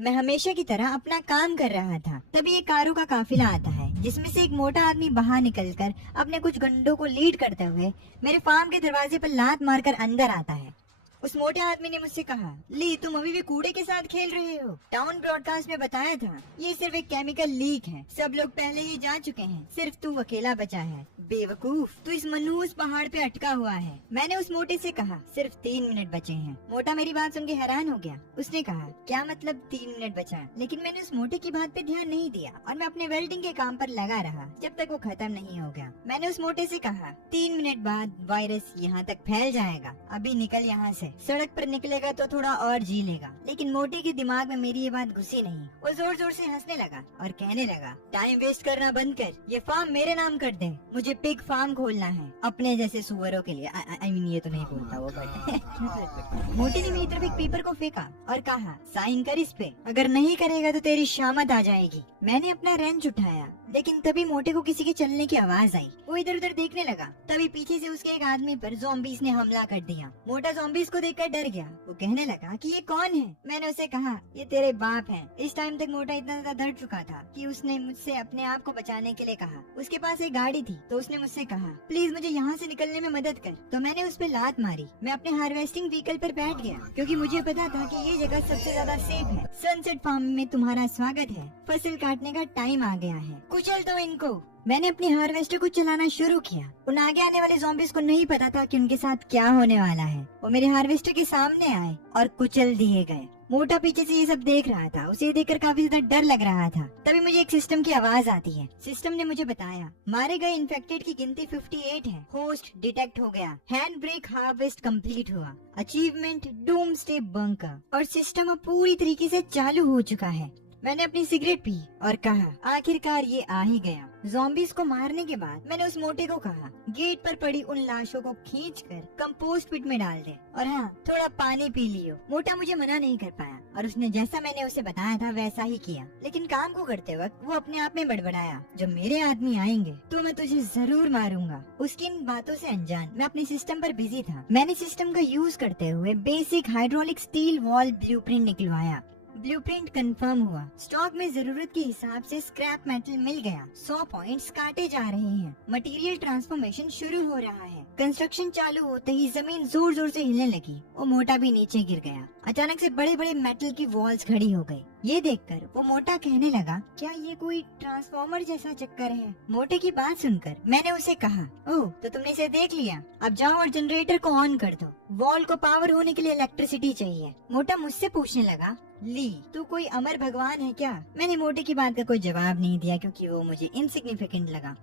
मैं हमेशा की तरह अपना काम कर रहा था। तभी एक कारों का काफिला आता है जिसमें से एक मोटा आदमी बाहर निकलकर अपने कुछ गंडों को लीड करते हुए मेरे फार्म के दरवाजे पर लात मारकर अंदर आता है। उस मोटे आदमी ने मुझसे कहा, ली तुम अभी भी कूड़े के साथ खेल रहे हो। टाउन ब्रॉडकास्ट में बताया था ये सिर्फ एक केमिकल लीक है, सब लोग पहले ही जा चुके हैं, सिर्फ तू अकेला बचा है। बेवकूफ, तू इस मनहूस पहाड़ पे अटका हुआ है। मैंने उस मोटे से कहा, सिर्फ 3 मिनट बचे हैं। मोटा मेरी बात सुन के हैरान हो गया। उसने कहा, क्या मतलब 3 मिनट बचा? लेकिन मैंने उस मोटे की बात पे ध्यान नहीं दिया और मैं अपने वेल्डिंग के काम पर लगा रहा जब तक वो खत्म नहीं हो गया। मैंने उस मोटे से कहा, 3 मिनट बाद वायरस यहाँ तक फैल जाएगा, अभी निकल यहाँ से। सड़क पर निकलेगा तो थोड़ा और जी लेगा। लेकिन मोटे के दिमाग में मेरी ये बात घुसी नहीं। वो जोर जोर से हंसने लगा और कहने लगा, टाइम वेस्ट करना बंद कर, ये फार्म मेरे नाम कर दे। मुझे पिग फार्म खोलना है अपने जैसे सुअरों के लिए। आई मीन ये तो नहीं बोलता वो, बट मोटे ने मेरी तरफ एक पेपर को फेंका और कहा, साइन कर इस पे, अगर नहीं करेगा तो तेरी शामत आ जाएगी। मैंने अपना रेंच उठाया, लेकिन तभी मोटे को किसी के चलने की आवाज आई। वो इधर उधर देखने लगा। तभी पीछे से उसके एक आदमी पर ज़ॉम्बीज़ ने हमला कर दिया। मोटा ज़ॉम्बीज़ को देखकर डर गया। वो कहने लगा कि ये कौन है? मैंने उसे कहा, ये तेरे बाप हैं। इस टाइम तक मोटा इतना ज्यादा डर चुका था कि उसने मुझसे अपने आप को बचाने के लिए कहा। उसके पास एक गाड़ी थी तो उसने मुझसे कहा, प्लीज मुझे यहाँ से निकलने में मदद कर। तो मैंने उस पर लात मारी। मैं अपने हार्वेस्टिंग व्हीकल पर बैठ गया क्योंकि मुझे पता था कि ये जगह सबसे ज्यादा सेफ है। सनसेट फार्म में तुम्हारा स्वागत है। फसल काटने का टाइम आ गया है, कुचल दो इनको। मैंने अपनी हार्वेस्टर को चलाना शुरू किया। उन आगे आने वाले ज़ॉम्बीज़ को नहीं पता था कि उनके साथ क्या होने वाला है। वो मेरे हार्वेस्टर के सामने आए और कुचल दिए गए। मोटा पीछे से ये सब देख रहा था। उसे देखकर काफी ज्यादा डर लग रहा था। तभी मुझे एक सिस्टम की आवाज आती है। सिस्टम ने मुझे बताया, मारे गए इन्फेक्टेड की गिनती 58 है। होस्ट डिटेक्ट हो गया। हैंड ब्रेक हार्वेस्ट कंप्लीट हुआ। Achievement Doom stay bunker. और सिस्टम अब पूरी तरीके से चालू हो चुका है। मैंने अपनी सिगरेट पी और कहा, आखिरकार ये आ ही गया। ज़ॉम्बीज़ को मारने के बाद मैंने उस मोटे को कहा, गेट पर पड़ी उन लाशों को खींचकर कंपोस्ट पिट में डाल दे और हाँ, थोड़ा पानी पी लियो। मोटा मुझे मना नहीं कर पाया और उसने जैसा मैंने उसे बताया था वैसा ही किया। लेकिन काम को करते वक्त वो अपने आप में बड़बड़ाया, जब मेरे आदमी आएंगे तो मैं तुझे जरूर मारूंगा। उसकी इन बातों से अनजान मैं अपने सिस्टम पर बिजी था। मैंने सिस्टम का यूज करते हुए basic hydraulic steel wall blueprint निकलवाया। ब्लूप्रिंट कंफर्म हुआ। स्टॉक में जरूरत के हिसाब से स्क्रैप मेटल मिल गया। 100 पॉइंट्स काटे जा रहे हैं। मटेरियल ट्रांसफॉर्मेशन शुरू हो रहा है। कंस्ट्रक्शन चालू होते ही जमीन जोर जोर से हिलने लगी। वो मोटा भी नीचे गिर गया। अचानक से बड़े बड़े मेटल की वॉल्स खड़ी हो गई। ये देखकर वो मोटा कहने लगा, क्या ये कोई ट्रांसफॉर्मर जैसा चक्कर है? मोटे की बात सुनकर मैंने उसे कहा, ओह तो तुमने इसे देख लिया, अब जाओ और जनरेटर को ऑन कर दो। वॉल को पावर होने के लिए इलेक्ट्रिसिटी चाहिए। मोटा मुझसे पूछने लगा, ली तू कोई अमर भगवान है क्या? मैंने मोटे की बात का कोई जवाब नहीं दिया क्योंकि वो मुझे इनसिग्निफिकेंट लगा।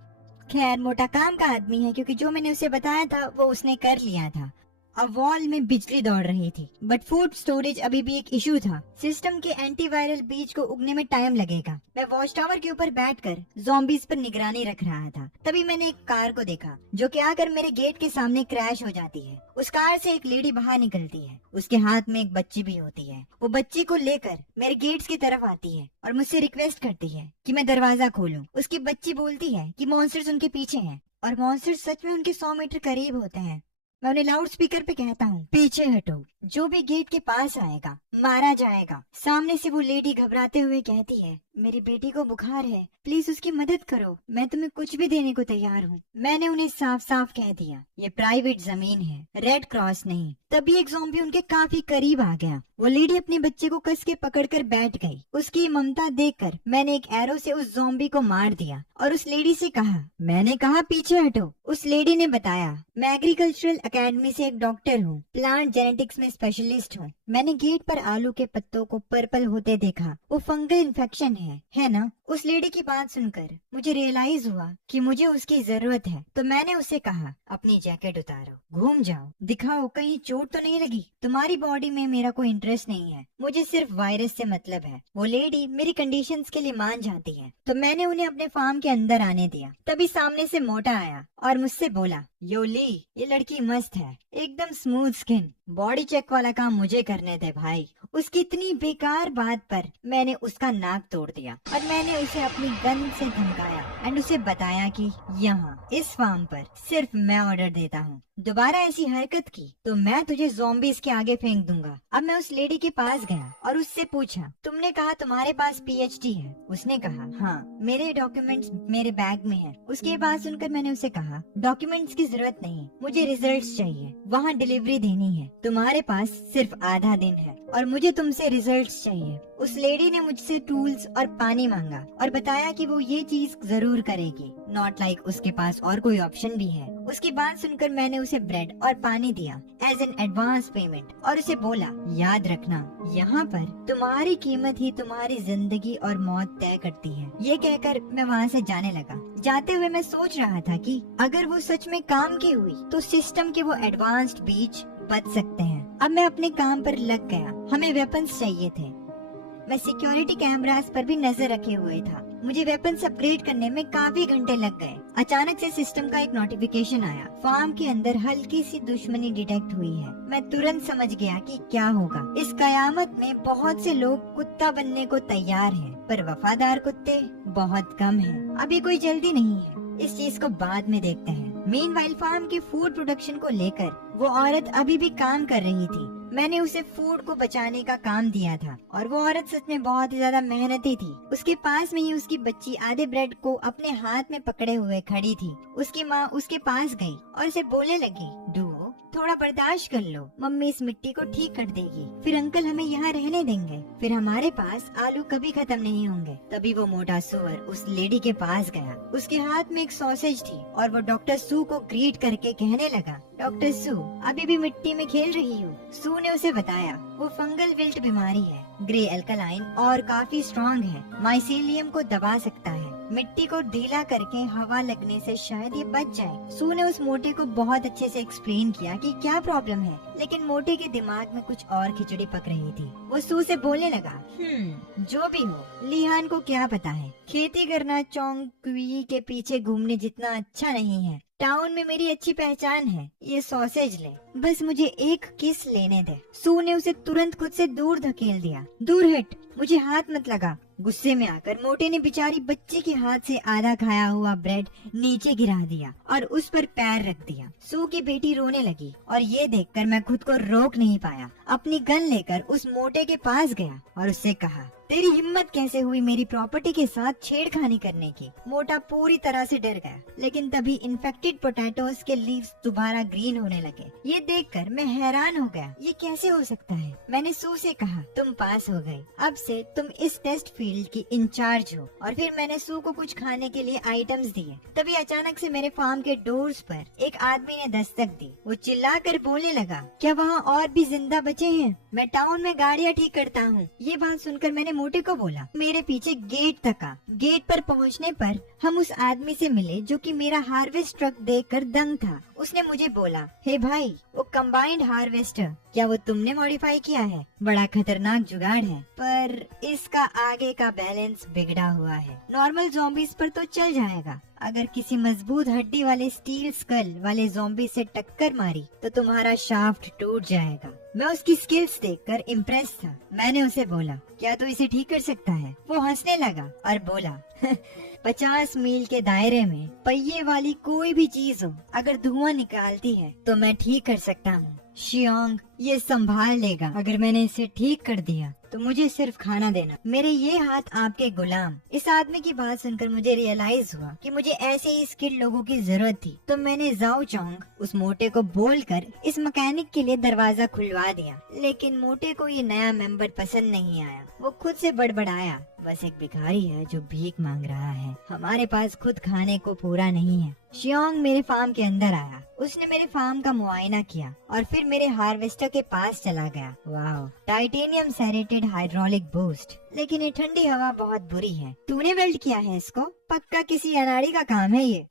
खैर मोटा काम का आदमी है क्योंकि जो मैंने उसे बताया था वो उसने कर लिया था। अब वॉल में बिजली दौड़ रही थी, बट फूड स्टोरेज अभी भी एक इशू था। सिस्टम के एंटीवायरल बीज को उगने में टाइम लगेगा। मैं वॉच टावर के ऊपर बैठकर ज़ॉम्बीज़ पर निगरानी रख रहा था। तभी मैंने एक कार को देखा जो कि आकर मेरे गेट के सामने क्रैश हो जाती है। उस कार से एक लेडी बाहर निकलती है। उसके हाथ में एक बच्ची भी होती है। वो बच्ची को लेकर मेरे गेट्स की तरफ आती है और मुझसे रिक्वेस्ट करती है कि मैं दरवाजा खोलूं। उसकी बच्ची बोलती है कि मॉन्स्टर्स उनके पीछे हैं और मॉन्स्टर्स सच में उनके 100 मीटर करीब होते हैं। मैं उन्हें लाउड स्पीकर पे कहता हूँ, पीछे हटो, जो भी गेट के पास आएगा मारा जाएगा। सामने से वो लेडी घबराते हुए कहती है, मेरी बेटी को बुखार है, प्लीज उसकी मदद करो, मैं तुम्हें कुछ भी देने को तैयार हूँ। मैंने उन्हें साफ साफ कह दिया, ये प्राइवेट जमीन है, रेड क्रॉस नहीं। तभी एक ज़ॉम्बी उनके काफी करीब आ गया। वो लेडी अपने बच्चे को कस के पकड़कर बैठ गई। उसकी ममता देखकर मैंने एक एरो से उस ज़ॉम्बी को मार दिया और उस लेडी से कहा, मैंने कहा पीछे हटो। उस लेडी ने बताया, मैं एग्रीकल्चरल एकेडमी से एक डॉक्टर हूँ, प्लांट जेनेटिक्स में स्पेशलिस्ट हूँ। मैंने गेट पर आलू के पत्तों को पर्पल होते देखा, वो फंगल इन्फेक्शन है ना? उस लेडी की बात सुनकर मुझे रियलाइज हुआ कि मुझे उसकी जरूरत है। तो मैंने उसे कहा, अपनी जैकेट उतारो, घूम जाओ, दिखाओ कहीं चोट तो नहीं लगी। तुम्हारी बॉडी में मेरा कोई इंटरेस्ट नहीं है, मुझे सिर्फ वायरस से मतलब है। वो लेडी मेरी कंडीशंस के लिए मान जाती है। तो मैंने उन्हें अपने फार्म के अंदर आने दिया। तभी सामने से मोटा आया और मुझसे बोला, यो ली, ये लड़की मस्त है, एकदम smooth skin, body check check वाला काम मुझे करने दे भाई। उसकी इतनी बेकार बात पर मैंने उसका नाक तोड़ दिया और मैंने उसे अपनी गन से धमकाया एंड उसे बताया कि यहाँ इस फार्म पर सिर्फ मैं ऑर्डर देता हूँ, दोबारा ऐसी हरकत की तो मैं तुझे ज़ॉम्बीज़ के आगे फेंक दूंगा। अब मैं उस लेडी के पास गया और उससे पूछा, तुमने कहा तुम्हारे पास पीएचडी है? उसने कहा हाँ, मेरे डॉक्यूमेंट्स मेरे बैग में है। उसकी बात सुनकर मैंने उसे कहा, डॉक्यूमेंट्स की जरूरत नहीं, मुझे रिजल्ट्स चाहिए, वहाँ डिलीवरी देनी है, तुम्हारे पास सिर्फ आधा दिन है और मुझे तुमसे रिजल्ट्स चाहिए। उस लेडी ने मुझसे टूल्स और पानी मांगा और बताया कि वो ये चीज जरूर करेगी, नॉट लाइक उसके पास और कोई ऑप्शन भी है। उसकी बात सुनकर मैंने उसे ब्रेड और पानी दिया एज एन एडवांस पेमेंट और उसे बोला, याद रखना यहाँ पर तुम्हारी कीमत ही तुम्हारी जिंदगी और मौत तय करती है। ये कहकर मैं वहाँ से जाने लगा। जाते हुए मैं सोच रहा था कि अगर वो सच में काम की हुई तो सिस्टम के वो एडवांस्ड बीच बच सकते हैं। अब मैं अपने काम पर लग गया। हमें वेपन्स चाहिए थे। मैं सिक्योरिटी कैमरास पर भी नजर रखे हुए था। मुझे वेपन्स अपग्रेड करने में काफी घंटे लग गए। अचानक से सिस्टम का एक नोटिफिकेशन आया, फार्म के अंदर हल्की सी दुश्मनी डिटेक्ट हुई है। मैं तुरंत समझ गया कि क्या होगा। इस कयामत में बहुत से लोग कुत्ता बनने को तैयार हैं, पर वफादार कुत्ते बहुत कम हैं। अभी कोई जल्दी नहीं है, इस चीज को बाद में देखते हैं। मीनवाइल फार्म के फूड प्रोडक्शन को लेकर वो औरत अभी भी काम कर रही थी। मैंने उसे फूड को बचाने का काम दिया था और वो औरत सच में बहुत ही ज्यादा मेहनती थी। उसके पास में ही उसकी बच्ची आधे ब्रेड को अपने हाथ में पकड़े हुए खड़ी थी। उसकी माँ उसके पास गई और उसे बोलने लगी, डूओ थोड़ा बर्दाश्त कर लो, मम्मी इस मिट्टी को ठीक कर देगी, फिर अंकल हमें यहाँ रहने देंगे, फिर हमारे पास आलू कभी खत्म नहीं होंगे। तभी वो मोटा सुअर उस लेडी के पास गया। उसके हाथ में एक सॉसेज थी और वो डॉक्टर सू को ग्रीट करके कहने लगा, डॉक्टर सू अभी भी मिट्टी में खेल रही हो? सू ने उसे बताया वो फंगल विल्ट बीमारी है, ग्रे अल्कलाइन और काफी स्ट्रॉन्ग है, माइसेलियम को दबा सकता है। मिट्टी को ढीला करके हवा लगने से शायद ये बच जाए। सू ने उस मोटे को बहुत अच्छे से एक्सप्लेन किया कि क्या प्रॉब्लम है, लेकिन मोटे के दिमाग में कुछ और खिचड़ी पक रही थी। वो सू से बोलने लगा, जो भी हो, लिहान को क्या पता है, खेती करना चोंगक्वी के पीछे घूमने जितना अच्छा नहीं है। टाउन में मेरी अच्छी पहचान है, ये सॉसेज ले, बस मुझे एक किस लेने दे। सू ने उसे तुरंत खुद से दूर धकेल दिया। दूर हट, मुझे हाथ मत लगा। गुस्से में आकर मोटे ने बेचारी बच्ची के हाथ से आधा खाया हुआ ब्रेड नीचे गिरा दिया और उस पर पैर रख दिया। सू की बेटी रोने लगी और ये देखकर मैं खुद को रोक नहीं पाया। अपनी गन लेकर उस मोटे के पास गया और उससे कहा, तेरी हिम्मत कैसे हुई मेरी प्रॉपर्टी के साथ छेड़खानी करने की? मोटा पूरी तरह से डर गया, लेकिन तभी इन्फेक्टेड पोटैटोज के लीव्स दोबारा ग्रीन होने लगे। ये देखकर मैं हैरान हो गया, ये कैसे हो सकता है? मैंने सू से कहा, तुम पास हो गई, अब से तुम इस टेस्ट फील्ड की इंचार्ज हो। और फिर मैंने सू को कुछ खाने के लिए आइटम्स दिए। तभी अचानक से मेरे फार्म के डोर्स पर एक आदमी ने दस्तक दी। वो चिल्लाकर बोलने लगा, क्या वहाँ और भी जिंदा बचे हैं? मैं टाउन में गाड़ियाँ ठीक करता हूँ। ये बात सुनकर मैंने मोटे को बोला, मेरे पीछे गेट तक आ। गेट पर पहुँचने पर हम उस आदमी से मिले जो कि मेरा हार्वेस्ट ट्रक देखकर दंग था। उसने मुझे बोला, हे भाई, वो कंबाइंड हार्वेस्टर, क्या वो तुमने मॉडिफाई किया है? बड़ा खतरनाक जुगाड़ है, पर इसका आगे का बैलेंस बिगड़ा हुआ है। नॉर्मल ज़ॉम्बीज़ पर तो चल जाएगा, अगर किसी मजबूत हड्डी वाले स्टील स्कल वाले ज़ॉम्बी से टक्कर मारी तो तुम्हारा शाफ्ट टूट जाएगा। मैं उसकी स्किल्स देखकर इम्प्रेस था। मैंने उसे बोला, क्या तू इसे ठीक कर सकता है? वो हंसने लगा और बोला, 50 मील के दायरे में पहिए वाली कोई भी चीज हो, अगर धुआं निकालती है तो मैं ठीक कर सकता हूँ। शियोंग ये संभाल लेगा। अगर मैंने इसे ठीक कर दिया तो मुझे सिर्फ खाना देना, मेरे ये हाथ आपके गुलाम। इस आदमी की बात सुनकर मुझे रियलाइज हुआ कि मुझे ऐसे ही स्किल्ड लोगों की जरूरत थी। तो मैंने जाओ चोंग उस मोटे को बोलकर इस मैकेनिक के लिए दरवाजा खुलवा दिया। लेकिन मोटे को ये नया मेंबर पसंद नहीं आया। वो खुद से बड़बड़ाया, बस एक भिखारी है जो भीख मांग रहा है, हमारे पास खुद खाने को पूरा नहीं है। शियोंग मेरे फार्म के अंदर आया। उसने मेरे फार्म का मुआयना किया और फिर मेरे हार्वेस्टर के पास चला गया। वाह, टाइटेनियम सेरेटेड हाइड्रोलिक बूस्ट, लेकिन ये ठंडी हवा बहुत बुरी है। तूने वेल्ड किया है इसको? पक्का किसी अनाड़ी का काम है ये।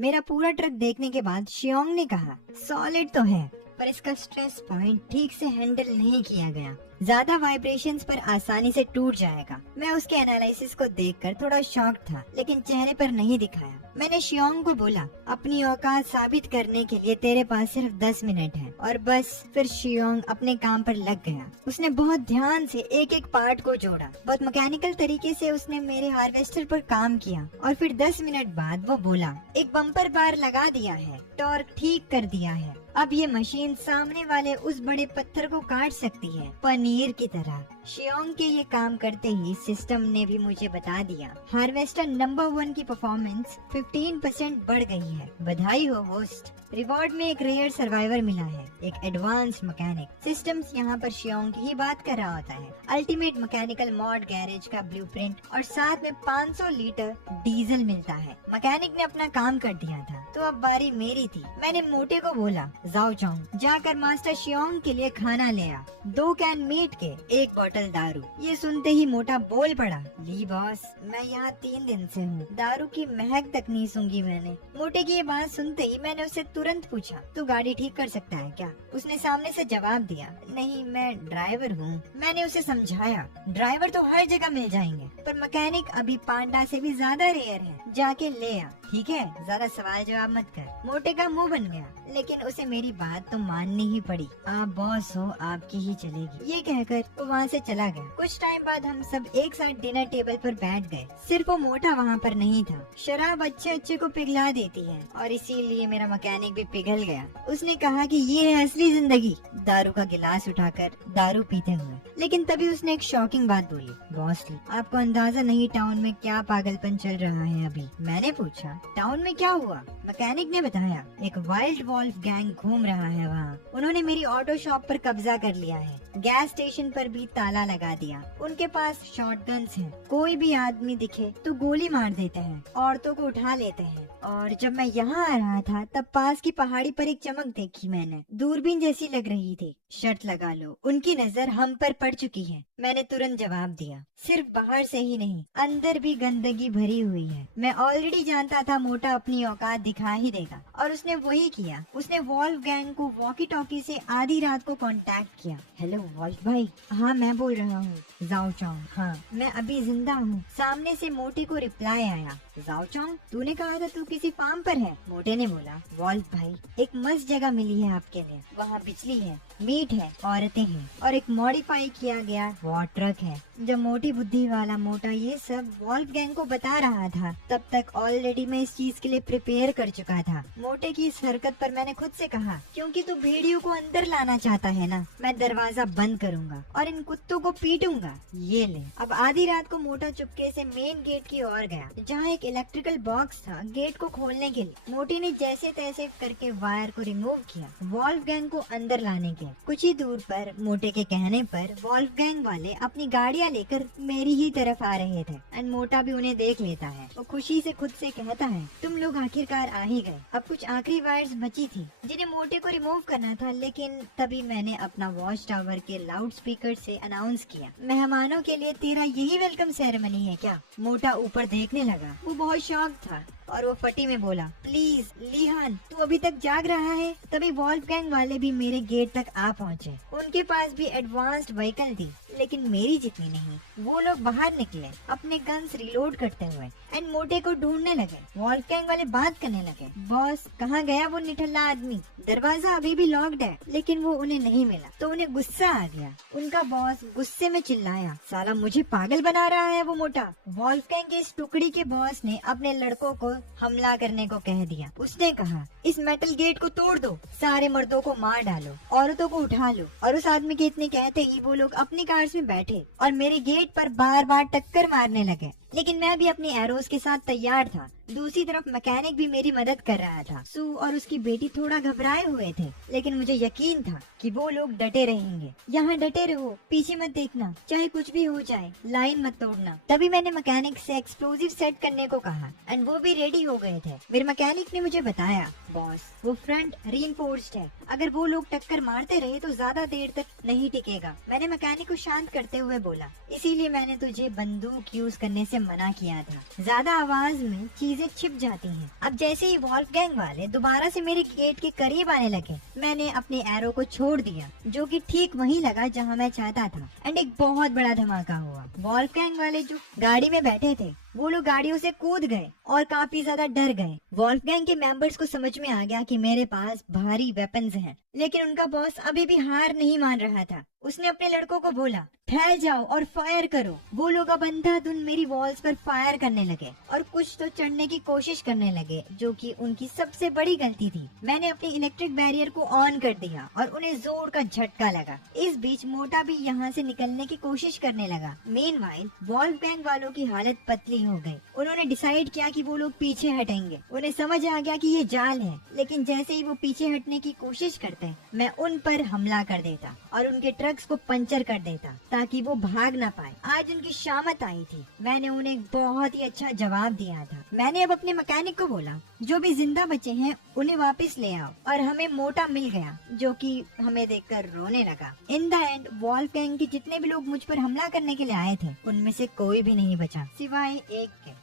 मेरा पूरा ट्रक देखने के बाद शियोंग ने कहा, सॉलिड तो है, पर इसका स्ट्रेस पॉइंट ठीक से हैंडल नहीं किया गया। ज्यादा वाइब्रेशंस पर आसानी से टूट जाएगा। मैं उसके एनालिसिस को देखकर थोड़ा शॉक था, लेकिन चेहरे पर नहीं दिखाया। मैंने शियोंग को बोला, अपनी औकात साबित करने के लिए तेरे पास सिर्फ 10 मिनट है, और बस। फिर शियोंग अपने काम पर लग गया। उसने बहुत ध्यान से एक एक पार्ट को जोड़ा। बहुत मैकेनिकल तरीके से उसने मेरे हार्वेस्टर पर काम किया, और फिर 10 मिनट बाद वो बोला, एक बम्पर बार लगा दिया है, टॉर्क ठीक कर दिया है, अब ये मशीन सामने वाले उस बड़े पत्थर को काट सकती है, पनीर की तरह। शियोंग के ये काम करते ही सिस्टम ने भी मुझे बता दिया, हार्वेस्टर नंबर 1 की परफॉर्मेंस 15% बढ़ गई है। बधाई हो होस्ट। रिवॉर्ड में एक रेयर सर्वाइवर मिला है, एक एडवांस मैकेनिक। सिस्टम्स यहाँ पर शियोंग की ही बात कर रहा होता है। अल्टीमेट मैकेनिकल मॉड गैरेज का ब्लूप्रिंट और साथ में 500 लीटर डीजल मिलता है। मैकेनिक ने अपना काम कर दिया था, तो अब बारी मेरी थी। मैंने मोटे को बोला, जाओ चोंग, जाकर मास्टर शियोंग के लिए खाना ले आ, 2 कैन मीट के, 1 बोतल दारू। ये सुनते ही मोटा बोल पड़ा, ली बॉस, मैं यहाँ 3 दिन से हूँ, दारू की महक तक नहीं सूंघी मैंने। मोटे की ये बात सुनते ही मैंने उससे तुरंत पूछा, तू गाड़ी ठीक कर सकता है क्या? उसने सामने से जवाब दिया, नहीं मैं ड्राइवर हूँ। मैंने उसे समझाया, ड्राइवर तो हर जगह मिल जाएंगे, पर मैकेनिक अभी पांडा से भी ज्यादा रेयर है, जाके ले आ, ठीक है? ज्यादा सवाल जवाब मत कर। मोटे का मुंह बन गया, लेकिन उसे मेरी बात तो माननी ही पड़ी। आप बॉस हो, आपकी ही चलेगी, ये कहकर वो वहाँ से चला गया। कुछ टाइम बाद हम सब एक साथ डिनर टेबल पर बैठ गए। सिर्फ वो मोटा वहाँ पर नहीं था। शराब अच्छे अच्छे को पिघला देती है, और इसीलिए मेरा मैकेनिक भी पिघल गया। उसने कहा कि ये है असली जिंदगी, दारू का गिलास उठाकर दारू पीते हुए। लेकिन तभी उसने एक शॉकिंग बात बोली, बॉस आपको अंदाजा नहीं टाउन में क्या पागलपन चल रहा है अभी। मैंने पूछा, टाउन में क्या हुआ? मैकेनिक ने बताया, एक वाइल्ड वॉल्फ गैंग घूम रहा है वहाँ। उन्होंने मेरी ऑटो शॉप पर कब्जा कर लिया है, गैस स्टेशन पर भी ताला लगा दिया। उनके पास शॉटगन्स हैं, कोई भी आदमी दिखे तो गोली मार देते हैं, औरतों को उठा लेते हैं। और जब मैं यहाँ आ रहा था तब पास की पहाड़ी पर एक चमक देखी मैंने, दूरबीन जैसी लग रही थी। शर्त लगा लो, उनकी नजर हम पर पड़ चुकी है। मैंने तुरंत जवाब दिया, सिर्फ बाहर से ही नहीं, अंदर भी गंदगी भरी हुई है। मैं ऑलरेडी जानता था मोटा अपनी औकात दिखा ही देगा, और उसने वही किया। उसने वॉल्फ गैंग को वॉकी टॉकी से आधी रात को कांटेक्ट किया। हेलो वॉल्फ भाई। हाँ मैं बोल रहा हूँ। जाओ चोंग। हाँ मैं अभी जिंदा हूँ। सामने से मोटे को रिप्लाई आया, जाओ चोंग, तूने कहा था तू किसी फार्म पर है। मोटे ने बोला, वॉल्फ भाई एक मस्त जगह मिली है आपके लिए, वहाँ बिजली है, मीट है, औरतें हैं, और एक मॉडिफाई किया गया वॉर ट्रक है। जब मोटी बुद्धि वाला मोटा ये सब वॉल्फ गैंग को बता रहा था, तब तक ऑलरेडी मैं इस चीज के लिए प्रिपेयर कर चुका था। मोटे की इस हरकत पर मैंने खुद से कहा, क्योंकि तू भेड़ियों को अंदर लाना चाहता है ना, मैं दरवाजा बंद करूंगा और इन कुत्तों को पीटूंगा। ये ले। अब आधी रात को मोटा चुपके से मेन गेट की ओर गया, जहाँ एक इलेक्ट्रिकल बॉक्स था गेट को खोलने के लिए। मोटी ने जैसे तैसे करके वायर को रिमूव किया, वॉल्फ गैंग को अंदर लाने के। कुछ ही दूर पर मोटे के कहने पर वॉल्फ गैंग वाले अपनी गाड़ियाँ लेकर मेरी ही तरफ आ रहे थे, एंड मोटा भी उन्हें देख लेता है। वो खुशी से खुद से कहता है, तुम लोग आखिरकार आ ही गए। अब कुछ आखिरी वायर्स बची थी जिन्हें मोटे को रिमूव करना था, लेकिन तभी मैंने अपना वॉच टावर के लाउड स्पीकर से अनाउंस किया, मेहमानों के लिए तेरा यही वेलकम सेरेमनी है क्या? मोटा ऊपर देखने लगा, वो बहुत शॉक था, और वो फटी में बोला, प्लीज लीहान तू अभी तक जाग रहा है? तभी वॉल्फ गैंग वाले भी मेरे गेट तक आ पहुँचे। उनके पास भी एडवांस्ड व्हीकल थी, लेकिन मेरी जितनी नहीं। वो लोग बाहर निकले अपने गन्स रिलोड करते हुए, एंड मोटे को ढूंढने लगे। वॉल्फ गैंग वाले बात करने लगे, बॉस कहाँ गया वो निठल्ला आदमी? दरवाजा अभी भी लॉक्ड है, लेकिन वो उन्हें नहीं मिला, तो उन्हें गुस्सा आ गया। उनका बॉस गुस्से में चिल्लाया, साला मुझे पागल बना रहा है वो मोटा। वॉल्फ गैंग के इस टुकड़ी के बॉस ने अपने लड़कों को हमला करने को कह दिया। उसने कहा, इस मेटल गेट को तोड़ दो, सारे मर्दों को मार डालो, औरतों को उठा लो। और उस आदमी के इतने कहते ही वो लोग अपनी कार्स में बैठे और मेरे गेट पर बार बार टक्कर मारने लगे। लेकिन मैं भी अपनी एरोस के साथ तैयार था। दूसरी तरफ मैकेनिक भी मेरी मदद कर रहा था। सू और उसकी बेटी थोड़ा घबराए हुए थे, लेकिन मुझे यकीन था कि वो लोग डटे रहेंगे। यहाँ डटे रहो, पीछे मत देखना, चाहे कुछ भी हो जाए, लाइन मत तोड़ना। तभी मैंने मैकेनिक से एक्सप्लोजिव सेट करने को कहा, एंड वो भी रेडी हो गए थे। फिर मैकेनिक ने मुझे बताया, बॉस वो फ्रंट रीइंफोर्स्ड है, अगर वो लोग टक्कर मारते रहे तो ज्यादा देर तक नहीं टिकेगा। मैंने मैकेनिक को शांत करते हुए बोला, इसीलिए मैंने तुझे बंदूक यूज करने से मना किया था। ज्यादा आवाज में चीजें छिप जाती हैं। अब जैसे ही वॉल्फगैंग वाले दोबारा से मेरे गेट के करीब आने लगे, मैंने अपने एरो को छोड़ दिया, जो कि ठीक वहीं लगा जहां मैं चाहता था, एंड एक बहुत बड़ा धमाका हुआ। वॉल्फगैंग वाले जो गाड़ी में बैठे थे, वो लोग गाड़ियों से कूद गए और काफी ज्यादा डर गए। वॉल्फगैंग के मेंबर्स को समझ में आ गया कि मेरे पास भारी वेपन्स हैं, लेकिन उनका बॉस अभी भी हार नहीं मान रहा था। उसने अपने लड़कों को बोला, फैल जाओ और फायर करो। वो लोग अब अंधाधुंध मेरी वॉल्स पर फायर करने लगे और कुछ तो चढ़ने की कोशिश करने लगे, जो कि उनकी सबसे बड़ी गलती थी। मैंने अपनी इलेक्ट्रिक बैरियर को ऑन कर दिया और उन्हें जोर का झटका लगा। इस बीच मोटा भी यहाँ से निकलने की कोशिश करने लगा। मीनवाइल वॉल्फगैंग वालों की हालत पतली हो गई। उन्होंने डिसाइड किया कि वो लोग पीछे हटेंगे। उन्हें समझ आ गया कि ये जाल है, लेकिन जैसे ही वो पीछे हटने की कोशिश करते, मैं उन पर हमला कर देता और उनके ट्रक्स को पंचर कर देता ताकि वो भाग ना पाए। आज उनकी शामत आई थी। मैंने उन्हें बहुत ही अच्छा जवाब दिया था। मैंने अब अपने मैकेनिक को बोला, जो भी जिंदा बचे हैं उन्हें वापस ले आओ, और हमें मोटा मिल गया, जो कि हमें देखकर रोने लगा। इन द एंड वॉल्फगैंग के जितने भी लोग मुझ पर हमला करने के लिए आए थे, उनमें से कोई भी नहीं बचा सिवाय एक के।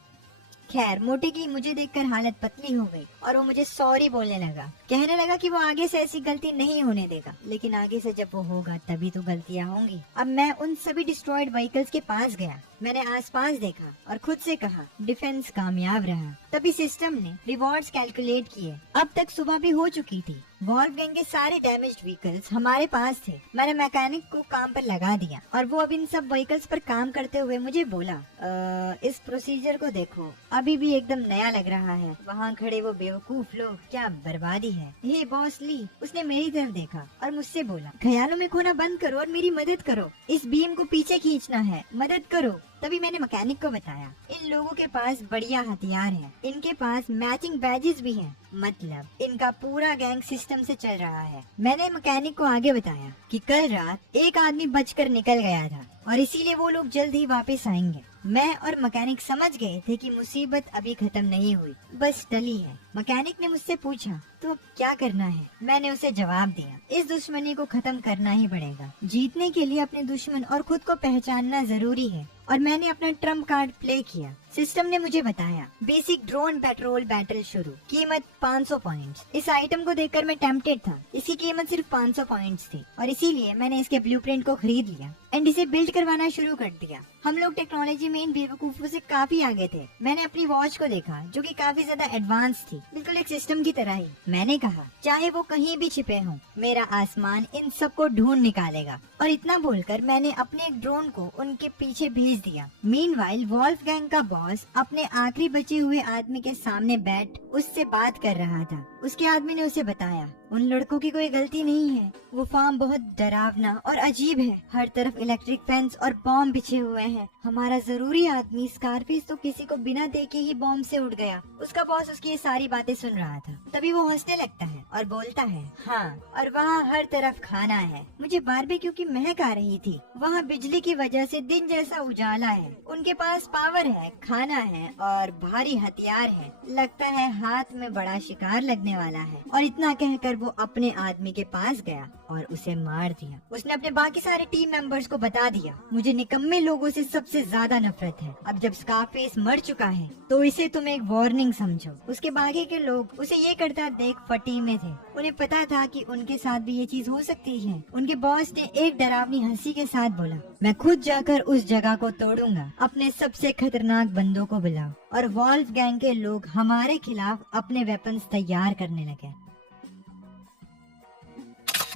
खैर, मोटे की मुझे देखकर हालत पतली हो गई और वो मुझे सॉरी बोलने लगा। कहने लगा कि वो आगे से ऐसी गलती नहीं होने देगा, लेकिन आगे से जब वो होगा तभी तो गलतियाँ होंगी। अब मैं उन सभी डिस्ट्रॉयड व्हीकल्स के पास गया। मैंने आसपास देखा और खुद से कहा, डिफेंस कामयाब रहा। तभी सिस्टम ने रिवॉर्ड्स कैलकुलेट किए। अब तक सुबह भी हो चुकी थी। वॉल्फगैंग के सारे डैमेज्ड व्हीकल्स हमारे पास थे। मैंने मैकेनिक को काम पर लगा दिया और वो अब इन सब व्हीकल्स पर काम करते हुए मुझे बोला, इस प्रोसीजर को देखो, अभी भी एकदम नया लग रहा है। वहाँ खड़े वो बेवकूफ लोग, क्या बर्बादी है। ये बॉस ली, उसने मेरी तरफ देखा और मुझसे बोला, ख्यालों में खोना बंद करो और मेरी मदद करो। इस बीम को पीछे खींचना है, मदद करो। तभी मैंने मैकेनिक को बताया, इन लोगों के पास बढ़िया हथियार है, इनके पास मैचिंग बैजेस भी हैं, मतलब इनका पूरा गैंग सिस्टम से चल रहा है। मैंने मैकेनिक को आगे बताया कि कल रात एक आदमी बचकर निकल गया था और इसीलिए वो लोग जल्द ही वापस आएंगे। मैं और मैकेनिक समझ गए थे कि मुसीबत अभी खत्म नहीं हुई, बस टली है। मैकेनिक ने मुझसे पूछा, तो क्या करना है? मैंने उसे जवाब दिया, इस दुश्मनी को खत्म करना ही पड़ेगा। जीतने के लिए अपने दुश्मन और खुद को पहचानना जरूरी है। और मैंने अपना ट्रम्प कार्ड प्ले किया। सिस्टम ने मुझे बताया, बेसिक ड्रोन पेट्रोल बैटल शुरू, कीमत 500 पॉइंट्स। इस आइटम को देखकर मैं टेम्पटेड था। इसकी कीमत सिर्फ 500 पॉइंट्स थी और इसीलिए मैंने इसके ब्लूप्रिंट को खरीद लिया एंड इसे बिल्ड करवाना शुरू कर दिया। हम लोग टेक्नोलॉजी में इन बेवकूफों से काफी आगे थे। मैंने अपनी वॉच को देखा, जो कि काफी ज्यादा एडवांस थी, बिल्कुल एक सिस्टम की तरह ही। मैंने कहा, चाहे वो कहीं भी छिपे हों, मेरा आसमान इन सबको ढूंढ निकालेगा। और इतना बोलकर मैंने अपने एक ड्रोन को उनके पीछे भेज दिया। मीनवाइल वॉल्फगैंग का बॉस अपने आखिरी बचे हुए आदमी के सामने बैठ उससे बात कर रहा था। उसके आदमी ने उसे बताया, उन लड़कों की कोई गलती नहीं है। वो फार्म बहुत डरावना और अजीब है। हर तरफ इलेक्ट्रिक फेंस और बॉम्ब बिछे हुए हैं। हमारा जरूरी आदमी स्कारफिश तो किसी को बिना देखे ही बॉम्ब से उड़ गया। उसका बॉस उसकी ये सारी बातें सुन रहा था। तभी वो हंसने लगता है और बोलता है, हाँ, और वहाँ हर तरफ खाना है। मुझे बारबेक्यू की महक आ रही थी। वहाँ बिजली की वजह से दिन जैसा उजाला है। उनके पास पावर है, खाना है और भारी हथियार है। लगता है हाथ में बड़ा शिकार लगने वाला है। और इतना कहकर वो अपने आदमी के पास गया और उसे मार दिया। उसने अपने बाकी सारे टीम मेंबर्स को बता दिया, मुझे निकम्मे लोगों से सबसे ज्यादा नफरत है। अब जब स्कारफेस मर चुका है तो इसे तुम एक वार्निंग समझो। उसके बाकी के लोग उसे ये करता देख फटी में थे। उन्हें पता था कि उनके साथ भी ये चीज हो सकती है। उनके बॉस ने एक डरावनी हंसी के साथ बोला, मैं खुद जाकर उस जगह को तोड़ूंगा। अपने सबसे खतरनाक बंदों को बुलाओ। और वॉल्फगैंग के लोग हमारे खिलाफ अपने वेपन्स तैयार करने लगे।